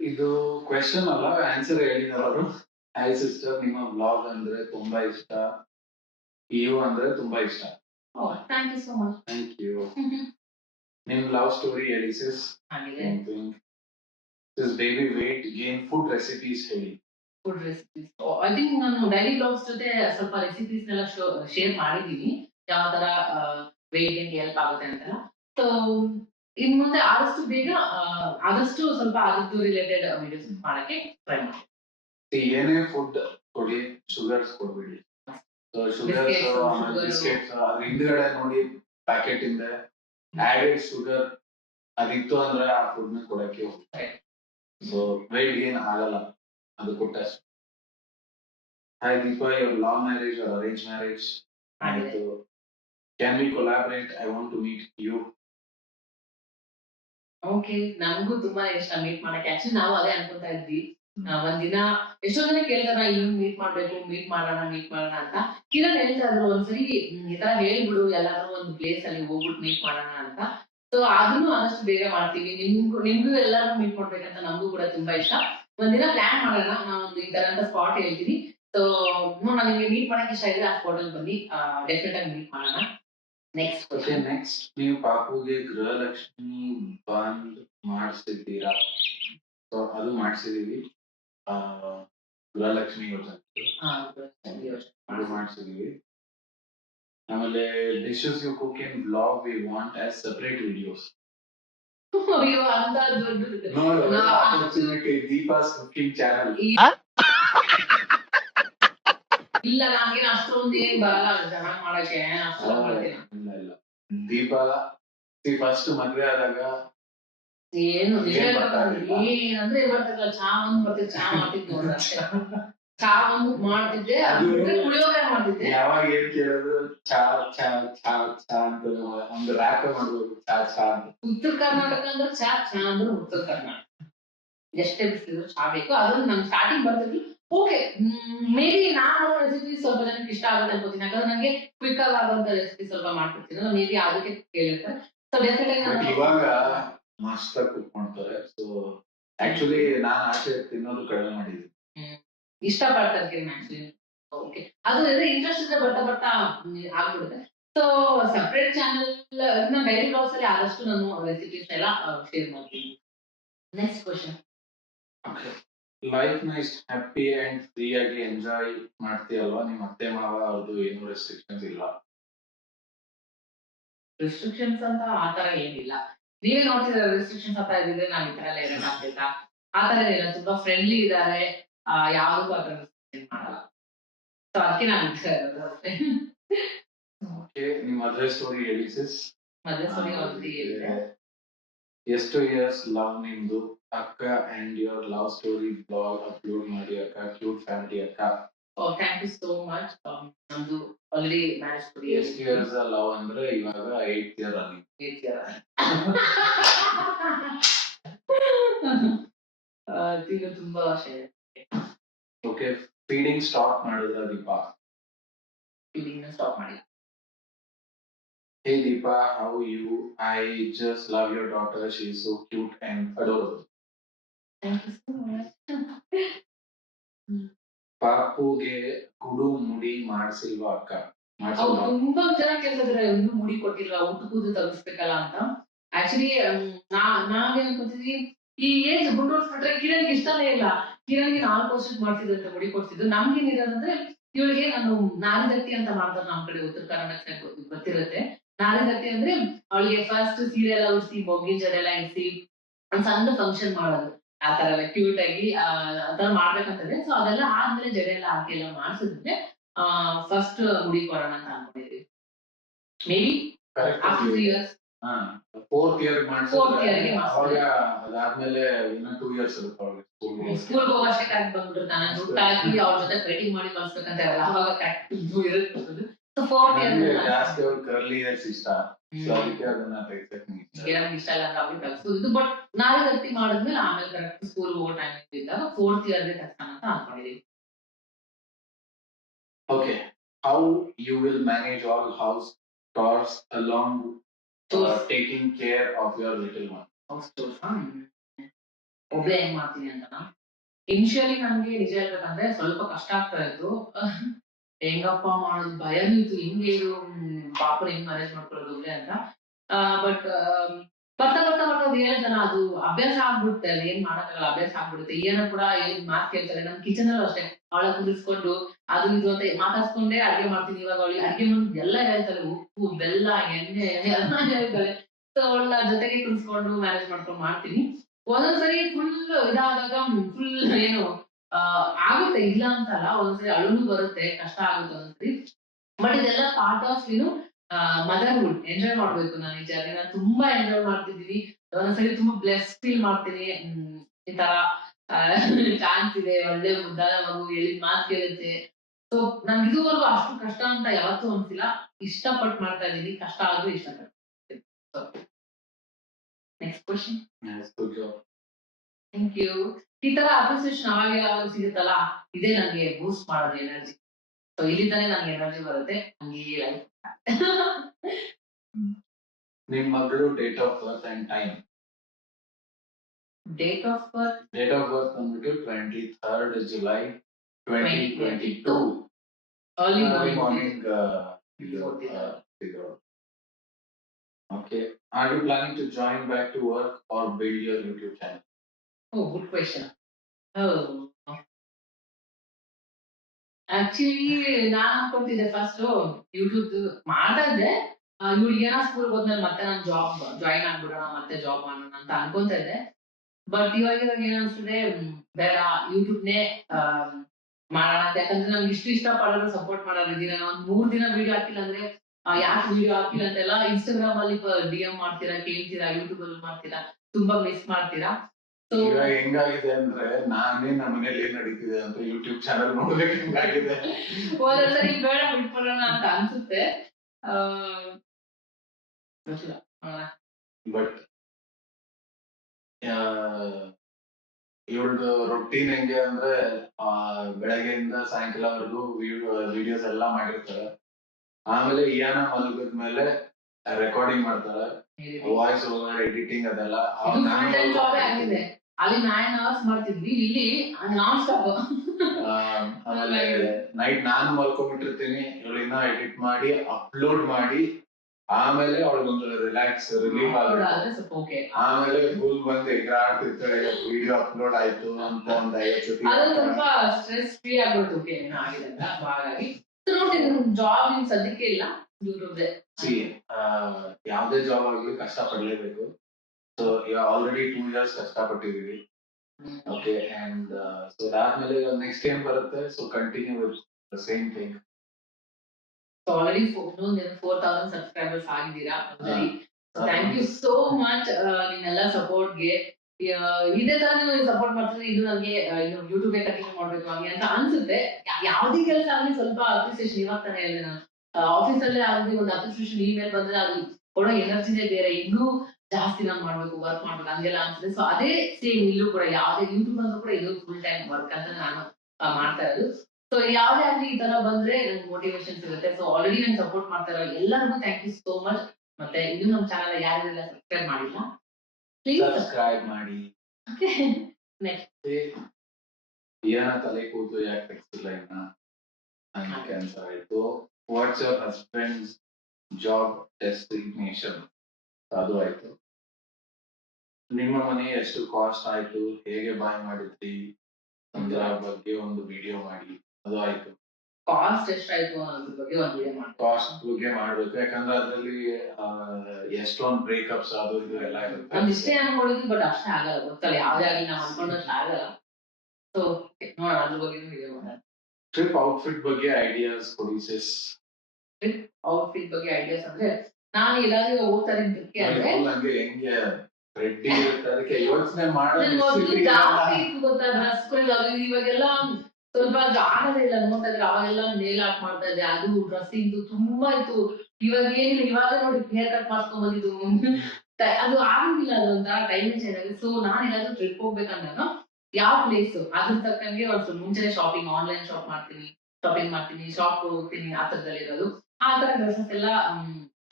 ಇದು ಕ್ವೆಶ್ಚನ್ ಅಲ್ಲ, ಆನ್ಸರ್ ಹೇಳಿದಾರೆ ಅವರು. ಹಾಯ್ ಸಿಸ್ಟರ್, ನಿಮ್ಮ ಬ್ಲಾಗ್ ಅಂದ್ರೆ ತುಂಬಾ ಇಷ್ಟ, ಯು ಅಂದ್ರೆ ತುಂಬಾ ಇಷ್ಟ. Thank you so much. Thank you. ನಿಮ್ ಲವ್ ಸ್ಟೋರಿ ಹೇಳಿ sis. This baby weight gain food recipes ಹೇಳಿ. ಫುಡ್ ರೆಸಿಪೀಸ್ ಐ ಥಿಂಕ್ ನಾನು ಡೈಲಿ ಬ್ಲಾಗ್ಸ್ ಜೊತೆ ಸ್ವಲ್ಪ ರೆಸಿಪೀಸ್ ನೆಲ್ಲ ಶೇರ್ ಮಾಡಿದೀನಿ, ಯಾವ ತರ ವೇಟ್ ಗೇನ್ ಹೆಲ್ಪ್ ಆಗುತ್ತೆ ಅಂತೆಲ್ಲ. ಸೊ ಇನ್ ಮುಂದೆ ಆದಷ್ಟು ಬೇಗ ಆದಷ್ಟು ಸ್ವಲ್ಪ ಅದಕ್ಕೆ ರಿಲೇಟೆಡ್ ವಿಡಿಯೋಸ್ ಮಾಡಕ್ಕೆ ಟ್ರೈ ಮಾಡಿ. ಏನೇ ಫುಡ್ ಕೊಡಿ, ಶುಗರ್ಸ್ ಕೊಡ್ಬೇಡಿ. ಶುಗರ್ಸ್ ಆಮೇಲೆ ಬಿಸ್ಕೆಟ್ಸ್ ಅದ್ರ ಹಿಂದ್ಗಡೆ ನೋಡಿ ಪ್ಯಾಕೆಟ್ ಇಂದ ಆಡೆಡ್ ಶುಗರ್ ಅದಿತ್ತು ಅಂದ್ರೆ ಆ ಫುಡ್ ನ ಕೊಡಕ್ಕೆ ಹೋಗ್ತಾರೆ. ಸೊ ವೇಟ್ ಗೇನ್ ಆಗಲ್ಲ ಅದು ಕೊಟ್ಟಷ್ಟು. Hi Deepa, your love marriage or arrange marriage? ಆಯ್ತು. Can we collaborate? I want to meet you. Okay, ನಮಗೂ ತುಂಬಾ ಇಷ್ಟ ಮೀಟ್ ಮಾಡಕ್ಕೆ. ಆಕ್ಚುಲಿ ನಾವು ಅದೇ ಅನ್ಕೊಂತಾ ಇದ್ವಿ. ಒಂದಿನ ಎಷ್ಟೋ ಜನ ಕೇಳ್ತಾರ ಇವ್ನು ಮೀಟ್ ಮಾಡ್ಬೇಕು, ಮೀಟ್ ಮಾಡೋಣ ಅಂತ. ಕಿರಣ್ ಹೇಳ್ತಾ ಇದ್ರು ಒಂದ್ಸರಿ ಈ ತರ ಹೇಳ್ಬಿಡು, ಎಲ್ಲಾದ್ರೂ ಒಂದು ಪ್ಲೇಸ್ ಅಲ್ಲಿ ಹೋಗ್ಬಿಟ್ಟು ಮೀಟ್ ಮಾಡೋಣ ಅಂತ. ಸೊ ಅದನ್ನು ಆದಷ್ಟು ಬೇಗ ಮಾಡ್ತೀವಿ. ನಿಮ್ಗೂ ಎಲ್ಲಾರು ಮೀಟ್ ಮಾಡ್ಬೇಕಂತ ನಮಗೂ ಕೂಡ ತುಂಬಾ ಇಷ್ಟ. ಒಂದಿನ ಪ್ಲಾನ್ ಮಾಡೋಣ. ನಾವೊಂದು ಈ ತರ ಅಂತ ಸ್ಪಾಟ್ ಹೇಳ್ತೀನಿ, ಸೊ ನಾನು ನಿಮಗೆ ಮೀಟ್ ಮಾಡಕ್ಕೆ ಇಷ್ಟ ಇದೆ ಆ ಸ್ಪಾಟಲ್ಲಿ ಬನ್ನಿ ಡೆಫಿನೆಟ್ ಆಗಿ ಮೀಟ್ ಮಾಡೋಣ. Next okay, question. ನೆಕ್ಸ್ಟ್ ನೀವು ಪಾಪುಗೆ ಗೃಹಲಕ್ಷ್ಮಿ ಬಂದ್ ಮಾಡಿಸಿದ್ದೀರಾ? ಸೊ ಅದು ಮಾಡಿಸಿದೀವಿ. ಗೃಹಲಕ್ಷ್ಮಿ ಯೋಜನೆ ಅದು ಮಾಡಿಸಿದೀವಿ. ಆಮೇಲೆ dishes you cook in blog we want as separate videos. ಅಯ್ಯೋ ಅಂತ ದೊಡ್ಡ ಆಪರ್ಚುನಿಟಿ ದೀಪಾಸ್ ಕುಕಿಂಗ್ ಚಾನಲ್. ಇಲ್ಲ ನಮ್ಗೇನು ಅಷ್ಟೊಂದು ಏನ್ ಬರಲ್ಲ ಚೆನ್ನಾಗಿ ಮಾಡಕ್ಕೆ ಅಷ್ಟೆಲ್ಲ ಮಾಡ್ತೀನಿ. ಇಲ್ಲ ದೀಪಾ ಫಸ್ಟ್ ಮದ್ವೆ ಆದಾಗ ಏನು ನಿಜ ಏನ್ ಹೇಳ್ಬೇಕಂದ್ರೆ ಏನಂದ್ರೆ ಬರ್ತಲ್ಲ ಚಾ ಒಂದು ಬರ್ತಿದ್ ಚಾ ಮಾಡ್ತಿದ್ದು ಅವ್ರು ಅಷ್ಟೇ. ಚಾ ಒಂದು ಮಾಡ್ತಿದ್ದೆ ಅದು ಪುಳಿಯೋಗರೆ ಮಾಡ್ತಿದ್ದೆ. ಯಾವಾಗ ಏನ್ ಕೇಳಿದ್ರು ಚಾ ಚಾ ಚಾ ಚಾ ಅಂತ ಒಂದು ರ್ಯಾಪ್ ಮಾಡ್ಬೋದು. ಚಾ ಚಾ ಅಂತ. ಉತ್ತರ ಕರ್ನಾಟಕ ಅಂದ್ರೆ ಚಾ ಚಾ ಅಂದ್ರೆ ಉತ್ತರ ಕರ್ನಾಟಕ ಎಷ್ಟೇ ಬಿಸಿಲಿದ್ರು ಚಾ ಬೇಕು. ಅದನ್ನ ನಂಗೆ ಸ್ಟಾರ್ಟಿಂಗ್ ಬರ್ತಿದ್ವಿ. ಓಕೆ ಮೇ ಬಿ ನಾನು ರೆಸಿಪಿ ಸ್ವಲ್ಪ ಜನಕ್ಕೆ ಇಷ್ಟ ಆಗುತ್ತೆ ಅನ್ಕೋತೀನಿ. ಯಾಕಂದ್ರೆ ನಂಗೆ ಕ್ವಿಕ್ ಆಗಿ ಆಗುವಂತ ರೆಸಿಪಿ ಸ್ವಲ್ಪ ಮಾಡ್ತಿರ್ತೀನಿ. ಮೇ ಬಿ ಅದಕ್ಕೆ ಕೇಳಿರ್ತಾರೆ. ಸೊ ಡೆಫಿನೆಟ್ಲಿ ಇವಾಗ ಮಸ್ತ್ ಕುಕ್ ಮಾಡ್ತಾರೆ. ಸೊ ಆಕ್ಚುಲಿ ನಾನ್ ಆಚೆ ತಿನ್ನೋದು ಕಡಿಮೆ ಮಾಡಿದ್ದೀನಿ. ಇಷ್ಟ ಪಡ್ತಾರೆ ಆಕ್ಚುಲಿ. ಓಕೆ ಅದು ಇಂಟ್ರೆಸ್ಟ್ ಇದ್ರೆ ಬರ್ತಾ ಬರ್ತಾ ಆಗ್ಬಿಡುತ್ತೆ. ಸೊ ಸಪ್ರೇಟ್ ಚಾನಲ್ ನನ್ನ ಡೈರಿ ಬ್ಲಾಗ್ಸ್ ಅಲ್ಲಿ ಆದಷ್ಟು ನಾನು ರೆಸಿಪೀಸ್ ಎಲ್ಲ ಶೇರ್ ಮಾಡ್ತೀನಿ. Next question. ಲೈಫ್ ನ ಇಷ್ಟು ಹ್ಯಾಪಿ ಅಂಡ್ ಫ್ರೀ ಆಗಿ ಎಂಜಾಯ್ ಮಾಡ್ತೀಯಲ್ವಾ? ನಿಮ್ ಅತ್ತೆ ಮಾವ ಅವ್ರದ್ದು ಏನು ರೆಸ್ಟ್ರಿಕ್ಷನ್ಸ್ ಇಲ್ಲ? ರೆಸ್ಟ್ರಿಕ್ಷನ್ಸ್ ಅಂತ ಆತರ ಏನಿಲ್ಲ. ನೀವೇ ನೋಡ್ತಿದ್ರೆ ರೆಸ್ಟ್ರಿಕ್ಷನ್ಸ್ ಅಂತ ಇದ್ರೆ ನಾವ್ ಈ ತರ ಎಲ್ಲ ಇರಕ್ಕಾಗ್ತಿಲ್ಲ. ಆತರ ಏನಿಲ್ಲ, ತುಂಬಾ ಫ್ರೆಂಡ್ಲಿ ಇದಾರೆ. ಯಾವ್ದಕ್ಕೂ ಆತರ ರೆಸ್ಟ್ರಿಕ್ಷನ್ ಮಾಡಲ್ಲ. ಸೊ ಅದಕ್ಕೆ ನಾನು ಇಷ್ಟ ಇರೋದು ಅಷ್ಟೇ. ಓಕೆ, ನಿಮ್ ಮದುವೆ ಸ್ಟೋರಿ ಹೇಳಿ ಸಿಸ್. ಮದುವೆ ಸ್ಟೋರಿ ಆಲ್ರೆಡಿ ಹೇಳಿದೆ. ಎಷ್ಟು ಇಯರ್ಸ್ ಲವ್ ನಿಮ್ದು? ಅಕ್ಕ and your love story blog upload ಮಾಡಿ ಅಕ್ಕ. ಕ್ಯೂಟ್ ಫ್ಯಾಮಿಲಿ ಅಕ್ಕ. Thank you so much. ನಮ್ದು ಆಲ್ರೆಡಿ ಮ್ಯಾರೇಜ್ ಸ್ಟೋರಿ. ಎಷ್ಟು ಇಯರ್ಸ್ ಲವ್ ಅಂದ್ರೆ ಇವಾಗ 8th ಇಯರ್ ಅಲ್ಲಿ. 8th ಇಯರ್ ಈಗ ತುಂಬಾ ವರ್ಷ ಇದೆ. ಓಕೆ, ಫೀಡಿಂಗ್ ಸ್ಟಾಪ್ ಮಾಡಿದ್ರ ದೀಪಾ? ಫೀಡಿಂಗ್ ಸ್ಟಾಪ್ ಮಾಡಿ. Hey Deepa, how you? I just love your daughter. She's so cute and adorable. Thank you so much. ಪಾಪುಗೆ ಕುಡು ಮುಡಿ ಮಾಡಿಸಿಲ್ವಾ ಅಕ್ಕ? ಅವ್ರು ತುಂಬಾ ಜನ ಕೇಳ್ತಿದ್ರೆ ಇನ್ನೂ ಮುಡಿ ಕೊಟ್ಟಿಲ್ಲ, ಉಟ್ಟು ಕೂದು ತಗಿಸ್ಬೇಕಲ್ಲ ಅಂತ. ಆಕ್ಚುಲಿ ನಾವೇನ್ ಅನ್ಕೊತಿದ್ವಿ, ಈ ಏಜ್ ಗುಂಡೋಡ್ಸ್ಬಿಟ್ರೆ ಕಿರಣ್ಗೆ ಇಷ್ಟನೇ ಇಲ್ಲ. ಕಿರಣ್ಗೆ 4 ವರ್ಷಕ್ಕೆ ಮಾಡ್ತಿದ್ದಂತೆ ಮುಡಿ ಕೊಡ್ತಿದ್ದು. ನಮ್ಗೇನಿರೋದಂದ್ರೆ ಇವಳಿಗೆ ನಾನು ನಾರಿದತ್ತಿ ಅಂತ ಮಾಡ್ತಾರೆ ನಮ್ ಕಡೆ ಉತ್ತರ ಕರ್ನಾಟಕ ಗೊತ್ತಿರುತ್ತೆ. ನಾರಿದತ್ತಿ ಅಂದ್ರೆ ಅವಳಿಗೆ ಫಸ್ಟ್ ಸೀರೆ ಎಲ್ಲ ಉಡಿಸಿ ಮೊಗ್ಗಿನ ಜಡೆ ಎಲ್ಲ ಇಡಿಸಿ ಒಂದ್ ಸಣ್ಣ ಫಂಕ್ಷನ್ ಮಾಡೋದು. ಆ ತರ ಎಲ್ಲ ಕ್ಯೂಟ್ ಆಗಿ ಆತರ ಮಾಡ್ಬೇಕಂತಂದ್ರೆ. ಸೊ ಅದೆಲ್ಲ ಆದ್ಮೇಲೆ ಜಡೆ ಎಲ್ಲ ಹಾಕಿ ಎಲ್ಲ ಮಾಡ್ಸಿದ್ರೆ ಫಸ್ಟ್ ಮುಡಿ ಕೊಡೋಣ ಅಂತ ಅನ್ಕೊಂಡಿದ್ವಿ. Maybe after 3 years. 4th year Fourth year ಗೆ ಅವಾಗ ಅದಾದ್ಮೇಲೆ ಇನ್ನ 2 years ಇರುತ್ತೆ ಅವ್ರಿಗೆ ಸ್ಕೂಲ್ ಹೋಗೋಷ್ಟೇ ಕರೆಕ್ಟ್ ಬಂದ್ಬಿಟ್ಟಿರ್ತಾನೆ. ದುಡ್ಡು ಹಾಕಿ ಅವ್ರ ಜೊತೆ ಫೈಟಿಂಗ್ ಮಾಡಿ ಕಳ್ಸ್ಬೇಕಂತ ಇರಲ್ಲ. ಅವಾಗ ಕರೆಕ್ಟ್ ಇರುತ್ತೆ. ಸೊ 4th year ಜಾಸ್ತಿ ಅವ್ರ ಕರ್ಲಿ ಹೇರ್ಸ್ ಇಷ್ಟ. ಸೊ ಅದಕ್ಕೆ ಅದನ್ನ ತೆಗ್ಸಕ್ಕೆ ಇಷ್ಟ ಇಲ್ಲ ಅಂದ್ರೆ ಅವ್ರಿಗೆ ಕಳ್ಸೋದು. ಬಟ್ ನಾರಿದತ್ತಿ ಮಾಡಿದ್ಮೇಲೆ ಆಮೇಲೆ ಕರೆಕ್ಟ್ ಸ್ಕೂಲ್ ಹೋಗೋ ಟೈಮ್ ಇದ್ದಾಗ 4th year ಗೆ ತಗ್ಸೋಣ ಅಂತ ಅನ್ಕೊಂಡಿದೀವಿ. Okay, how you will manage all house chores along taking care of your little one? ಒಬ್ಳೆ ಹೆಂಗ್ ಮಾಡ್ತೀನಿ ಅಂತ ಇನಿಷಿಯಲಿ ನಮ್ಗೆ ನಿಜ ಹೇಳ್ಬೇಕಂದ್ರೆ ಸ್ವಲ್ಪ ಕಷ್ಟ ಆಗ್ತಾ ಇತ್ತು. ಹೆಂಗಪ್ಪ ಮಾಡೋದು ಭಯನೂ ಇತ್ತು. ಹಿಂಗೆ ಇದು ಪಾಪನ ಹೆಂಗ್ ಮ್ಯಾನೇಜ್ ಮಾಡ್ಕೊಳ್ಳೋದು ಒಬ್ಳೆ ಅಂತ. ಬಟ್ ಬರ್ತಾ ಬರ್ತಾ ಬರ್ತಾ ಹೇಳಿದನ ಅದು ಅಭ್ಯಾಸ ಆಗ್ಬಿಡುತ್ತೆ. ಅದು ಏನ್ ಮಾಡಕ್ಕಾಗಲ್ಲ, ಅಭ್ಯಾಸ ಆಗ್ಬಿಡುತ್ತೆ. ಏನೋ ಕೂಡ ಹೇಳಿದ್ ಮಾತು ಕೇಳ್ತಾರೆ. ನಮ್ ಕಿಚನ್ ಅಲ್ಲೂ ಅಷ್ಟೇ ಅವಳ ಕುದಿಸ್ಕೊಂಡು ಅದು ಇದು ಅಂತ ಮಾತಾಡ್ಸ್ಕೊಂಡೇ ಅಡ್ಗೆ ಮಾಡ್ತೀನಿ. ಇವಾಗ ಅವಳಿಗೆ ಅಡ್ಗೆ ಮುಂದೆ ಎಲ್ಲ ಹೇಳ್ತಾಳೆ, ಉಪ್ಪು ಬೆಲ್ಲ ಎಣ್ಣೆ ಎಲ್ಲ ಹೇಳ್ತಾಳೆ. ಸೊ ಅವಳ ಜೊತೆಗೆ ಕುದಿಸ್ಕೊಂಡು ಮ್ಯಾನೇಜ್ ಮಾಡ್ಕೊಂಡು ಮಾಡ್ತೀನಿ. ಒಂದೊಂದ್ಸರಿ ಫುಲ್ ಇದಾದಾಗ ಫುಲ್ ಏನು ಆಗುತ್ತೆ, ಇಲ್ಲ ಅಂತಲ್ಲ. ಒಂದ್ಸರಿ ಅಳುನು ಬರುತ್ತೆ, ಕಷ್ಟ ಆಗುತ್ತೆ ಒಂದ್ಸರಿ. ಬಟ್ ಇದೆಲ್ಲ ಪಾರ್ಟ್ ಆಫ್ ಮದರ್ಹುಡ್. ಎಂಜಾಯ್ ಮಾಡ್ಬೇಕು. ನಾನು ಈ ಜರ್ನಿನ ತುಂಬಾ ಎಂಜಾಯ್ ಮಾಡ್ತಿದೀನಿ. ಒಂದೊಂದ್ಸರಿ ತುಂಬಾ ಬ್ಲೆಸ್ ಫೀಲ್ ಮಾಡ್ತೀನಿ. ಈ ತರ ಚಾನ್ಸ್ ಇದೆ, ಒಳ್ಳೆ ಮುದ್ದಾದ ಮಗು ಹೇಳಿದ ಮಾತು ಕೇಳುತ್ತೆ. ಸೊ ನನ್ಗೆ ಇದುವರೆಗೂ ಅಷ್ಟು ಕಷ್ಟ ಅಂತ ಯಾವತ್ತೂ ಅನ್ಸಿಲ್ಲ. ಇಷ್ಟಪಟ್ಟು ಮಾಡ್ತಾ ಇದೀನಿ, ಕಷ್ಟ ಆದ್ರೂ ಇಷ್ಟಪಟ್ಟು. Next question. Thank you. ಈ ತರ ಅಪ್ರಿಸಿಯೇಷನ್ ಅವಾಗ ಸಿಗುತ್ತಲ್ಲ, ಇದೇ ನನಗೆ ಬೂಸ್ಟ್ ಮಾಡೋದು ಎನರ್ಜಿ. ಸೊ ಇಲ್ಲಿಂದಾನೆ ನನಗೆ ಎನರ್ಜಿ ಬರುತ್ತೆ. ಹಂಗೆ ಲೈಫ್. ನಿಮ್ ಮಗಳು date of birth and time? Date of birth ಬಂದ್ಬಿಟ್ಟು 23rd July 2022 early early morning. morning ಇದು, ಕೊಟ್ಟಿದ್ದಾರೆ. ಇದು. Okay. Are you planning to join back to work or build your YouTube channel? Oh, good question. Oh. Actually ನಾನ್ ಅನ್ಕೊಂತಿದ್ದೆ first YouTube ಮಾಡ್ತಾ ಇದ್ದೆ, ಇವ್ಳಿಗೆ ಏನೋ school ಹೋದ್ಮೇಲೆ ಮತ್ತೆ ನಾನು ಜಾಬ್ ಜಾಯಿನ್ ಆಗ್ಬಿಡೋಣ, ಮತ್ತೆ ಜಾಬ್ ಮಾಡೋಣ ಅಂತ ಅನ್ಕೊಂತ ಇದ್ದೆ. ಬಟ್ ಇವಾಗ ಏನ್ ಅನ್ಸುತ್ತೆ, ಬೇಡ ಯೂಟ್ಯೂಬ್ನೇ ಮಾಡೋಣ ಅಂತ. ಯಾಕಂದ್ರೆ ನಮ್ಗೆ ಇಷ್ಟ ಪಡೋರು ಸಪೋರ್ಟ್ ಮಾಡೋರು ಇದೀರ. ನಾನು ಒಂದ್ 3 ದಿನ ವಿಡಿಯೋ ಹಾಕಿಲ್ಲ ಅಂದ್ರೆ ಯಾಕೆ ವಿಡಿಯೋ ಹಾಕಿಲ್ಲ ಅಂತೆಲ್ಲ ಇನ್ಸ್ಟಾಗ್ರಾಮ್ ಅಲ್ಲಿ DM ಮಾಡ್ತೀರಾ, ಕೇಳ್ತೀರಾ, ಯೂಟ್ಯೂಬ್ ಅಲ್ಲಿ ಮಾಡ್ತೀರಾ, ತುಂಬಾ ಮಿಸ್ ಮಾಡ್ತೀರಾ. ಸೊ ಇವಾಗ ಹೆಂಗಾಗಿದೆ ಅಂದ್ರೆ ನಾನೇ ನಮ್ಮ ಮನೇಲಿ ಏನ್ ನಡೀತಿದೆ ಅಂತ ಯೂಟ್ಯೂಬ್ ಚಾನಲ್ ನೋಡ್ಬೇಕು ಹೆಂಗಾಗಿದೆ. ಹೋದ್ಸರಿ ಬೇಡ ಬಿಟ್ಬಿಡೋಣ ಅಂತ ಅನ್ಸುತ್ತೆ. ಆ, ಗೊತ್ತಿಲ್ಲ. ಬಟ್ ಇವಳ್ದು ರೊಟೀನ್ ಹೆಂಗೆ ಅಂದ್ರೆ ಬೆಳಗ್ಗೆಯಿಂದ ಸಾಯಂಕಾಲವರೆಗೂ ವಿಡಿಯೋಸ್ ಎಲ್ಲ ಮಾಡಿರ್ತಾರೆ. ಆಮೇಲೆ ಇಯಾನ ಮಲಗಿದ್ಮೇಲೆ ರೆಕಾರ್ಡಿಂಗ್ ಮಾಡ್ತಾರೆ, ವಾಯ್ಸ್ ಓವರ್ ಎಡಿಟಿಂಗ್ ಅದೆಲ್ಲ. ಜಾಬ್ ಆಗಿದೆ. ಅಲ್ಲಿ 9 hours ಮಾಡ್ತಿದ್ವಿ, ಇಲ್ಲಿ ನಾನ್ ಸ್ಟಾಪ್. ಆಮೇಲೆ ನೈಟ್ ನಾನು ಮಲ್ಕೊಂಡ್ಬಿಟ್ಟಿರ್ತೀನಿ, ಇವಳಿನ್ನ ಎಡಿಟ್ ಮಾಡಿ ಅಪ್ಲೋಡ್ ಮಾಡಿ ಆಮೇಲೆ ಅವಳಿಗೊಂದು ರಿಲ್ಯಾಕ್ಸ್ ರಿಲೀಫ್ ಆಗುತ್ತೆ. ಸ್ವಲ್ಪ ಓಕೆ. ಆಮೇಲೆ ಫುಲ್ ಬಂದು ಎಗ್ರಾಡ್ತಿರ್ತಾಳೆ, ವಿಡಿಯೋ ಅಪ್ಲೋಡ್ ಆಯ್ತು ಅಂತ ಒಂದ್ 50 ಅದ್ರಲ್ಲಿ ಸ್ವಲ್ಪ ಸ್ಟ್ರೆಸ್ ಫ್ರೀ ಆಗ್ಬಿಟ್ಟು ಓಕೆ ಆಗಿದೆ ಅಂತ. ಹಾಗಾಗಿ ನೋಡಿ ಜಾಬ್ ನಿಮ್ ಸದ್ಯಕ್ಕೆ ಇಲ್ಲ, ಯೂಟ್ಯೂಬ್ ಯಾವ್ದೇ ಜಾಬ್ ಆಗ್ಲಿ ಕಷ್ಟ ಪಡ್ಲೇಬೇಕು. ಸೊ ಆಲ್ರೆಡಿ 2 years ಕಷ್ಟಪಟ್ಟಿದೀವಿ. ಓಕೆ, ಅಂಡ್ ಸೊ ಅದಾದ್ಮೇಲೆ ನೆಕ್ಸ್ಟ್ ಏನ್ ಬರುತ್ತೆ, so continue with the same thing. Already 4,000 subscribers ಆಗಿದ್ದೀರಾ. ಥ್ಯಾಂಕ್ ಯು ಸೋ ಮಚ್ ನಿಮ್ಮೆಲ್ಲ ಸಪೋರ್ಟ್ಗೆ. ಇದೇ ತರ ನೀವು ಸಪೋರ್ಟ್ ಮಾಡ್ತಿದ್ರೆ ಇದು ನನಗೆ ಯೂಟ್ಯೂಬ್ ಕಂಟಿನ್ಯೂ ಮಾಡ್ಬೇಕು ಹಂಗೆ ಅಂತ ಅನ್ಸುತ್ತೆ. ಯಾವ್ದೇ ಕೆಲಸ ಆಗ್ಲಿ ಸ್ವಲ್ಪ ಅಪ್ರಿಸಿಯೇಷನ್. ಇವಾಗ ತಾನೇ ಹೇಳಿದೆ ನಾನು, ಆಫೀಸ್ ಅಲ್ಲೇ ಆಗಲಿ ಒಂದು ಅಪ್ರಿಸಿಯೇಷನ್ ಇಮೇಲ್ ಬಂದ್ರೆ ಅದು ಕೊಡೋ ಎನರ್ಜಿನೇ ಬೇರೆ, ಇನ್ನೂ ಜಾಸ್ತಿ ನಾನು ಮಾಡ್ಬೇಕು, ವರ್ಕ್ ಮಾಡ್ಬೇಕು ಹಂಗೆಲ್ಲ ಅನ್ಸುತ್ತೆ. ಸೊ ಅದೇ ಸೇಮ್ ಇಲ್ಲೂ ಕೂಡ ಯಾವ್ದೇ ಯೂಟ್ಯೂಬ್ ಅಂದ್ರೂ ಕೂಡ ಇದು ಫುಲ್ ಟೈಮ್ ವರ್ಕ್ ಅಂತ ನಾನು ಮಾಡ್ತಾ ಇರೋದು. ಸೊ ಯಾವ್ದೇ ಆಗ್ಲಿ ಈ ತರ ಬಂದ್ರೆ ನನ್ಗೆ ಮೋಟಿವೇಶನ್ ಸಿಗುತ್ತೆ. ಸೊ ಆಲ್ರೆಡಿ ನಾನು ಸಪೋರ್ಟ್ ಮಾಡ್ತಾ ಇರೋ ಎಲ್ಲರಿಗೂ ಥ್ಯಾಂಕ್ ಯು ಸೋ ಮಚ್. ಮತ್ತೆ ಇನ್ನೂ ನಮ್ಮ ಚಾನಲ್ ಯಾರೆಲ್ಲ ಸಬ್ಸ್ಕ್ರೈಬ್ ಮಾಡಿಲ್ಲ ಪ್ಲೀಸ್ ಸಬ್ಸ್ಕ್ರೈಬ್ ಮಾಡಿ. ನೆಕ್ಸ್ಟ್ ಏನ ತಲೆ ಕೂದಲು ಯಾಕೆ ತೆಗ್ಸಿಲ್ಲ ಇನ್ನ ಅಂತ ಕ್ಯಾನ್ಸರ್ ಆಯ್ತು. What's your husbands job destination, ಅದು ಆಯ್ತು. ನಿಮ್ಮ ಮನೆ ಎಷ್ಟು ಕಾಸ್ಟ್ ಆಯ್ತು, ಹೇಗೆ ಬಾಯ್ ಮಾಡಿದ್ರಿ ಅದರ ಬಗ್ಗೆ ಒಂದು ವಿಡಿಯೋ ಮಾಡಿ, ಅದು ಆಯ್ತು. ಕಾಸ್ಟ್ ಎಷ್ಟಾಯ್ತು ಅನ್ನೋದ್ರ ಬಗ್ಗೆ ಒಂದು ವಿಡಿಯೋ ಮಾಡಿ. ಕಾಸ್ಟ್ ಬಗ್ಗೆ ಮಾಡ್ಬೇಕು, ಯಾಕಂದ್ರೆ ಅದ್ರಲ್ಲಿ ಎಷ್ಟೊಂದು ಬ್ರೇಕಪ್ಸ್ ಅದು ಇದು ಎಲ್ಲ ಇರುತ್ತೆ. ನಮ್ದು ಇಷ್ಟೇ ಅನ್ಕೊಂಡಿದ್ವಿ, ಬಟ್ ಅಷ್ಟೇ ಆಗಲ್ಲ, ಗೊತ್ತಲ್ಲ ಯಾವ್ದೇ ಆಗಲಿ ನಾವು ಅನ್ಕೊಂಡಷ್ಟು ಆಗಲ್ಲ. ಸೊ ನೋಡೋಣ, ಅದ್ರ ಬಗ್ಗೆ ವಿಡಿಯೋ ಮಾಡೋಣ. ಟ್ರಿಪ್ ಔಟ್ಫಿಟ್ ಬಗ್ಗೆ ಐಡಿಯಾಸ್ ಕೊಡಿ ಸಿಸ್. ಟ್ರಿಪ್ ಔಟ್ಫಿಟ್ ಬಗ್ಗೆ ಐಡಿಯಾಸ್ ಅಂದ್ರೆ, ನಾನು ಎಲ್ಲಾದ್ರೂ ಹೋಗ್ತಾ ಇದ್ದೀನಿ ಟ್ರಿಪ್ಗೆ ಅಂದ್ರೆ ನಂಗೆ ಹೆಂಗೆ ರೆಡ್ಡಿ ಇರುತ್ತೆ, ಅದಕ್ಕೆ ಯೋಚನೆ ಮೊದಲು ಜಾಸ್ತಿ ಇತ್ತು ಗೊತ್ತಾ, ಡ್ರೆಸ್ ಇವಾಗೆಲ್ಲ ಸ್ವಲ್ಪ ಆಗದೇ ಇಲ್ಲ. ನೋಡ್ತಾ ಇದ್ರೆ ಅವಾಗೆಲ್ಲ ನೇಲ್ ಆರ್ಟ್ ಮಾಡ್ತಾ ಇದ್ದೆ, ಅದು ಡ್ರೆಸ್ಸಿಂಗ್ ತುಂಬಾ ಇತ್ತು. ಇವಾಗ ಏನಿಲ್ಲ, ಇವಾಗ ನೋಡಿ ಹೇರ್ ಕಟ್ ಮಾಡ್ಸ್ಕೊಂಡ್ ಬಂದಿದ್ದು ಅದು ಆಗಂಗಿಲ್ಲ, ಅದೊಂಥರ ಟೈಮ್ ಚೇಂಜ್ ಆಗಿದೆ. ಸೊ ನಾನ್ ಏನಾದ್ರು ಟ್ರಿಪ್ ಹೋಗ್ಬೇಕಂದಾಗ ಯಾವ ಪ್ಲೇಸ್ ಅದ್ರ ತಕ್ಕಂಗೆ ಒಂದು ಮುಂಚೆನೆ ಶಾಪಿಂಗ್, ಆನ್ಲೈನ್ ಶಾಪಿಂಗ್ ಮಾಡ್ತೀನಿ, ಶಾಪ್ ಹೋಗ್ತೀನಿ, ಆ ತರದಲ್ಲಿ ಇರೋದು. ಆ ತರ ಡ್ರೆಸ್ಸಸ್ ಎಲ್ಲ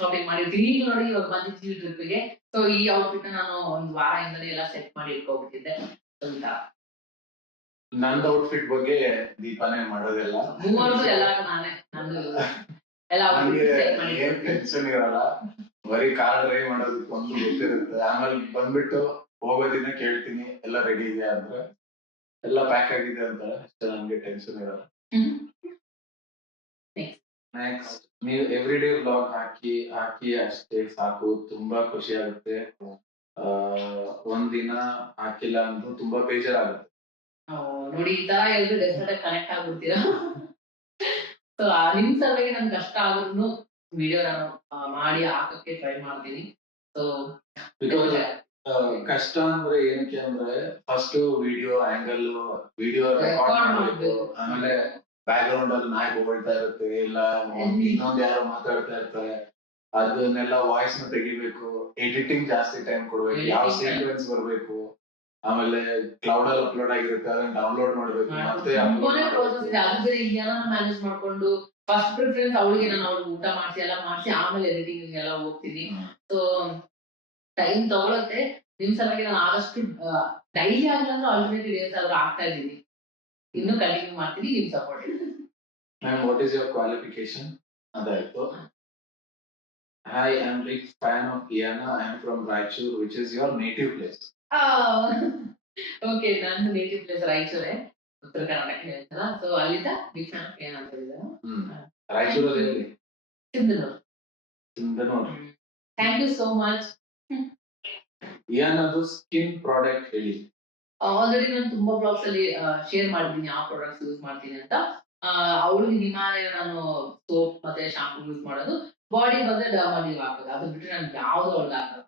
ಶಾಪಿಂಗ್ ಮಾಡಿರ್ತೀನಿ. ಈಗ ನೋಡಿ ಇವಾಗ ಬಂದಿದ್ದೀವಿ ಟ್ರಿಪ್ಗೆ. ಸೊ ಈ ಔಟ್ಫಿಟ್ ನಾನು ಒಂದು ವಾರದಿಂದಲೇ ಎಲ್ಲ ಸೆಟ್ ಮಾಡಿ ಇಟ್ಕೋಗ್ಬಿಟ್ಟಿದ್ದೆ ಅಂತ. ನಂದು ಔಟ್ಫಿಟ್ ಬಗ್ಗೆ ದೀಪಾನೇ ಮಾಡೋದೆಲ್ಲ, ಮೂವರ್ದು ಎಲ್ಲ ನಾನೇ, ನಂದು ಎಲ್ಲ ಏನ್ ಟೆನ್ಷನ್ ಇರಲ್ಲ. ಬರೀ ಕಾರ್ ಡ್ರೈವ್ ಮಾಡೋದಕ್ಕೆ ಒಂದು ಗೊತ್ತಿರುತ್ತೆ. ಆಮೇಲೆ ಬಂದ್ಬಿಟ್ಟು ಹೋಗೋ ದಿನ ಕೇಳ್ತೀನಿ ಎಲ್ಲ ರೆಡಿ ಇದೆ ಅಂದ್ರೆ, ಎಲ್ಲ ಪ್ಯಾಕ್ ಆಗಿದೆ ಅಂತ ಅಷ್ಟೇ, ನಮ್ಗೆ ಟೆನ್ಷನ್ ಇರಲ್ಲ. ನೆಕ್ಸ್ಟ್ ನೀವು ಎವ್ರಿ ಡೇ ವ್ಲಾಗ್ ಹಾಕಿ ಅಷ್ಟೇ ಸಾಕು, ತುಂಬಾ ಖುಷಿ ಆಗುತ್ತೆ. ಒಂದಿನ ಹಾಕಿಲ್ಲ ಅಂದ್ರೂ ತುಂಬಾ ಬೇಜಾರಾಗುತ್ತೆ. ನೋಡಿ ಈ ತರ ಹೇಳಿದ್ರೆ ಡೆಫಿನೆಟ್ ಕನೆಕ್ಟ್ ಆಗ್ಬಿಡ್ತೀರಾ. ಸೊ ನಿಮ್ ಸಲುವಾಗಿ ನನ್ ಕಷ್ಟ ಆದ್ರೂ ವಿಡಿಯೋ ನಾನು ಮಾಡಿ ಹಾಕಕ್ಕೆ ಟ್ರೈ ಮಾಡ್ತೀನಿ. ಸೊ ಬಿಕಾಸ್ ಕಷ್ಟ ಅಂದ್ರೆ ಏನಕ್ಕೆ ಅಂದ್ರೆ, first video angle, video record ಮಾಡಬೇಕು, ಆಮೇಲೆ ಬ್ಯಾಕ್ ಗ್ರೌಂಡ್ ಅಲ್ಲಿ ನಾಯಿ ಹೊಗಳ್ತಾ ಇರುತ್ತೆ, ಇಲ್ಲ ಇನ್ನೊಂದ್ ಯಾರೋ ಮಾತಾಡ್ತಾ ಇರ್ತಾರೆ, ಅದನ್ನೆಲ್ಲ ವಾಯ್ಸ್ ನ ತೆಗಿಬೇಕು, ಎಡಿಟಿಂಗ್ ಜಾಸ್ತಿ ಟೈಮ್ ಕೊಡ್ಬೇಕು, ಯಾವ ಸೀಕ್ವೆನ್ಸ್ ಬರ್ಬೇಕು, ಆಮೇಲೆ ಕ್ಲೌಡ್ ಅಲ್ಲಿ ಅಪ್ಲೋಡ್ ಆಗಿರುತ್ತೆ, ಅದನ್ನ ಡೌನ್ಲೋಡ್ ಮಾಡ್ಬೇಕು, ಮತ್ತೆ ಮ್ಯಾನೇಜ್ ಮಾಡ್ಕೊಂಡು ಫಸ್ಟ್ ಪ್ರಿಫರೆನ್ಸ್ ಅವಳಿಗೆ, ನಾನು ಅವ್ಳಿಗೆ ಊಟ ಮಾಡಿಸಿ ಎಲ್ಲ ಮಾಡಿಸಿ ಆಮೇಲೆ ಎಡಿಟಿಂಗ್ ಎಲ್ಲ ಹೋಗ್ತೀನಿ. ಸೊ ಟೈಮ್ ತಗೊಳತ್ತೆ. ನಿಮ್ ಸಲುವಾಗಿ ನಾನು ಆದಷ್ಟು ಡೈಲಿ ಆಗಿಲ್ಲ ಅಂದ್ರೆ ಆಲ್ಟರ್ನೇಟಿವ್ ಡೇಸ್ ಆದ್ರೂ ಆಗ್ತಾ ಇದ್ದೀನಿ. ಇನ್ನೂ ಕಂಟಿನ್ಯೂ ಮಾಡ್ತೀನಿ ನಿಮ್ support. Ma'am what is your qualification ಅದಾಯ್ತು. Hi, I am big fan of Iana. I am from Raichur, which is your native place. Okay, ನನ್ನ ನೇಟಿವ್ ಪ್ಲೇಸ್ ರಾಯಚೂರೇ, ಉತ್ತರ ಕರ್ನಾಟಕ ಹೇಳ್ತಾರ. ಸೊ ಅಲ್ಲಿಂದ ಬಿಗ್ ಫ್ಯಾನ್ ಏನ್ ಅಂತ ಹೇಳಿದಾರೆ. ರಾಯಚೂರಲ್ಲಿ Sindhanur. Sindhanur. Thank you so much. Iana's skin product ಹೇಳಿ. ಆಲ್ರೆಡಿ ನಾನು ತುಂಬಾ ಬ್ಲಾಗ್ಸ್ ಅಲ್ಲಿ ಶೇರ್ ಮಾಡಿದ್ದೀನಿ ಯಾವ ಪ್ರಾಡಕ್ಟ್ಸ್ ಯೂಸ್ ಮಾಡ್ತೀನಿ ಅಂತ. ಅವಳಿಗೆ ಹಿಮಾಲಯ ನಾನು ಸೋಪ್ ಮತ್ತೆ ಶಾಂಪೂ ಯೂಸ್ ಮಾಡೋದು. ಬಾಡಿ ಬಂದ್ರೆ ಡರ್ಮಲಿವ್ ಹಾಕೋದು. ಅದು ಬಿಟ್ಟರೆ ನಾನು ಯಾವ್ದು ಒಳ್ಳೆ ಹಾಕೋದು.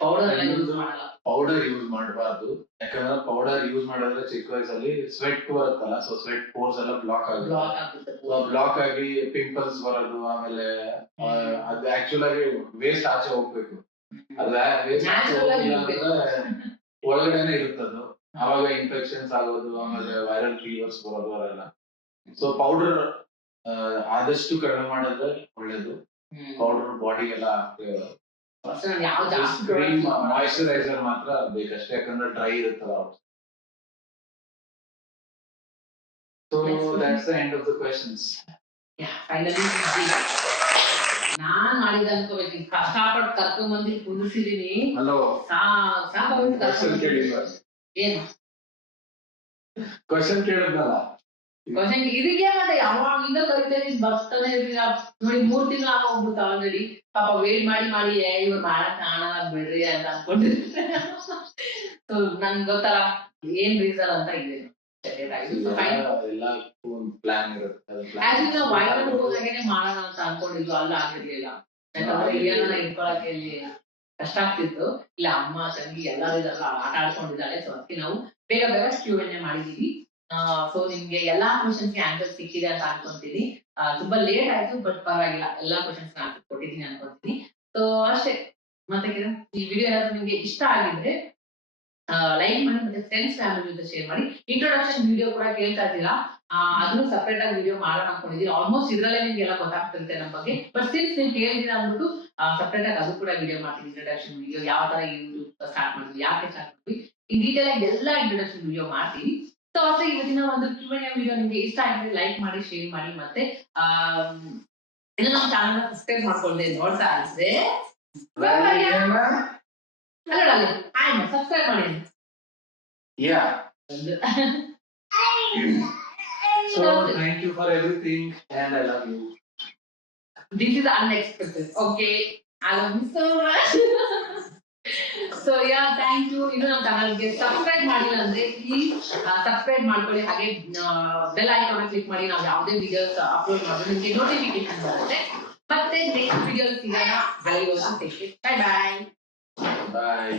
ಪೌಡರ್ ಎಲ್ಲ ಯೂಸ್ ಮಾಡಲ್ಲ. ಪೌಡರ್ ಯೂಸ್ ಮಾಡಬಾರ್ದು, ಯಾಕಂದ್ರೆ ಪೌಡರ್ ಯೂಸ್ ಮಾಡಿದ್ರೆ ಚಿಕ್ಕ ವಯಸ್ಸಲ್ಲಿ ಸ್ವೆಟ್ ಬರುತ್ತಲ್ಲ, ಸೊ ಸ್ವೆಟ್ ಪೋರ್ಸ್ ಎಲ್ಲ ಬ್ಲಾಕ್ ಆಗುತ್ತೆ. ಬ್ಲಾಕ್ ಆಗಿ ಪಿಂಪಲ್ಸ್ ಬರೋದು, ಆಮೇಲೆ ಅದು ಆಕ್ಚುಲ್ ಆಗಿ ವೇಸ್ಟ್ ಆಚೆ ಹೋಗ್ಬೇಕು. ಅದ ವೇಸ್ಟ್ ಆಚೆ ಹೋಗಿಲ್ಲ ಅಂದ್ರೆ ಒಳಗಡೆನೆ ಇರುತ್ತದು. ಅವಾಗ ಇನ್ಫೆಕ್ಷನ್ಸ್ ಆಗೋದು, ಆಮೇಲೆ ವೈರಲ್ ಫೀವರ್ಸ್ ಬರೋದು ಅವೆಲ್ಲ. ಸೊ ಪೌಡರ್ ಆದಷ್ಟು ಕಡಿಮೆ ಮಾಡಿದ್ರೆ ಒಳ್ಳೇದು. ಪೌಡರ್ ಬಾಡಿಗೆಲ್ಲ ಮಾಯಿಶ್ಚರೈಸರ್ ಮಾತ್ರ ಬೇಕಷ್ಟೇ, ಯಾಕಂದ್ರೆ ಡ್ರೈ ಇರುತ್ತಲ್ಲ. So that's the end of the questions. Finally ನಾನ್ ಮಾಡಿದ ಅನ್ಕೋಬೇಕು. ಕಷ್ಟಪಟ್ಟು ಕರ್ಕೊಂಡ್ ಬಂದು ಕುದಿಸಿದೀನಿ. Hello, question ಕೇಳಿದ್ವಾ? ಏನು ಕ್ವಶನ್ ಕೇಳಿದ್ನಲ್ಲ, ಕ್ವಶನ್ ಇದಕ್ಕೆ ಮತ್ತೆ ಯಾವಾಗಿಂದ ಕರಿತೇನೆ, ಬರ್ತಾನೆ ಇರ್ಲಿಲ್ಲ ನೋಡಿ. 3 ತಿಂಗಳು ಆಗೋಗ್ಬಿಡ್ತ ಆಲ್ರೆಡಿ. ಪಾಪ ವೇಟ್ ಮಾಡಿ ಮಾಡಿ ಇವ್ರು ಮಾಡಕ್ ಕಾಣಲ್ಲ ಬಿಡ್ರಿ ಅಂತ ಅನ್ಕೊಂಡಿರ್ತಾರೆ. ಸೊ ನನ್ಗೆ ಗೊತ್ತಲ್ಲ ಏನ್ ರೀಸನ್ ಅಂತ ಇದೆ. ಪ್ಲಾನ್ ಇರುತ್ತೆ. ನಾವು ವೈರಲ್ ಹೋದಾಗೇನೆ ಮಾಡೋಣ ಅಂತ ಅನ್ಕೊಂಡಿದ್ದು, ಅಲ್ಲ ಆಗಿರ್ಲಿಲ್ಲ. ಯಾಕಂದ್ರೆ ಏನಾರ ಇಟ್ಕೊಳಕ್ಕೆ ಇಲ್ಲಿ ಕಷ್ಟ ಆಗ್ತಿತ್ತು. ಇಲ್ಲ ಅಮ್ಮ ತಂಗಿ ಎಲ್ಲರೂ ಇದೆಲ್ಲ ಆಟ ಆಡ್ಕೊಂಡಿದ್ದಾಳೆ. ಸೊ ಅದಕ್ಕೆ ನಾವು ಬೇಗ ಬೇಗ Q&A ಮಾಡಿದೀವಿ. ಸೊ ನಿಮ್ಗೆ ಎಲ್ಲಾ ಕ್ವಶನ್ಸ್ಗೆ ಆನ್ಸರ್ ಸಿಕ್ಕಿದೆ ಅಂತ ಅನ್ಕೊಂತೀನಿ. ತುಂಬಾ ಲೇಟ್ ಆಯ್ತು, ಬಟ್ ಪರವಾಗಿಲ್ಲ, ಎಲ್ಲಾ ಕ್ವಶನ್ಸ್ ಆನ್ಸರ್ ಕೊಟ್ಟಿದ್ದೀನಿ ಅನ್ಕೊಂತೀನಿ. ಸೊ ಅಷ್ಟೇ. ಮತ್ತೆ ಈ ವಿಡಿಯೋ ಏನಾದ್ರು ನಿಮ್ಗೆ ಇಷ್ಟ ಆಗಿದ್ರೆ ಲೈಕ್ ಮಾಡಿ, ಮತ್ತೆ ಫ್ರೆಂಡ್ಸ್ ಫ್ಯಾಮಿಲಿ ಜೊತೆ ಶೇರ್ ಮಾಡಿ. ಇಂಟ್ರೊಡಕ್ಷನ್ ವಿಡಿಯೋ ಕೂಡ ಕೇಳ್ತಾ ಇದ್ದೀರಾ, ಅದನ್ನು ಸಪರೇಟ್ ಆಗಿ ವಿಡಿಯೋ ಮಾಡೋಣ ಅನ್ಕೊಂಡಿದ್ದೀನಿ. ಆಲ್ಮೋಸ್ಟ್ ಇದ್ರಲ್ಲೇ ನಿಮ್ಗೆ ಎಲ್ಲ ಗೊತ್ತಾಗ್ತಿರುತ್ತೆ ನಮ್ಮ ಬಗ್ಗೆ. ಬಟ್ ಸಿನ್ಸ್ ನೀವು ಕೇಳಿದೀರಾ ಅಂದ್ಬಿಟ್ಟು ಸಪರೇಟ್ ಆಗಿ ಅದು ಕೂಡ ವಿಡಿಯೋ ಮಾಡ್ತೀನಿ. ಇಂಟ್ರೊಡಕ್ಷನ್ ವಿಡಿಯೋ ಯಾವ ತರ ಯೂಟ್ಯೂಬ್ ಸ್ಟಾರ್ಟ್ ಮಾಡಿದ್ವಿ, ಯಾಕೆ ಸ್ಟಾರ್ಟ್ ಮಾಡಿದ್ವಿ, ಈ ಡೀಟೇಲ್ ಆಗಿ ಎಲ್ಲ ಇಂಟ್ರೊಡಕ್ಷನ್ ವಿಡಿಯೋ ಮಾಡ್ತೀವಿ. ಸೊ ಅಷ್ಟೇ. ಇವತ್ತಿನ ಒಂದು Q&A ವಿಡಿಯೋ ನಿಮ್ಗೆ ಇಷ್ಟ ಆಗಿದ್ರೆ ಲೈಕ್ ಮಾಡಿ, ಶೇರ್ ಮಾಡಿ, ಮತ್ತೆ ಇನ್ನು ನಮ್ಮ ಚಾನಲ್ ಸಬ್ಸ್ಕ್ರೈಬ್ ಮಾಡ್ಕೊಳ್ಳದೆ ನೋಡ್ತಾ ಇದ್ರೆ ಸಬ್ಸ್ಕ್ರೈಬ್ ಮಾಡಿ. Yeah. So thank you for everything and I love you. This is unexpected. Okay, I love you so much. So yeah, thank you. ಇನ್ನು ನಮ್ಮ ಚಾನಲ್ಗೆ ಸಬ್ಸ್ಕ್ರೈಬ್ ಮಾಡಿಲ್ಲ ಅಂದ್ರೆ ಪ್ಲೀಸ್ ಸಬ್ಸ್ಕ್ರೈಬ್ ಮಾಡ್ಕೊಳ್ಳಿ. ಹಾಗೆ ಬೆಲ್ ಐಕಾನ್ ಕ್ಲಿಕ್ ಮಾಡಿ. ನಾವು ಯಾವುದೇ ವಿಡಿಯೋಸ್ ಅಪ್ಲೋಡ್ ಮಾಡಿದ್ರೆ ನಿಮಗೆ ನೋಟಿಫಿಕೇಶನ್ ಬರುತ್ತೆ. ಮತ್ತೆ ನೆಕ್ಸ್ಟ್ ವಿಡಿಯೋ ಸಿಗೋಣ. Bye bye. Bye.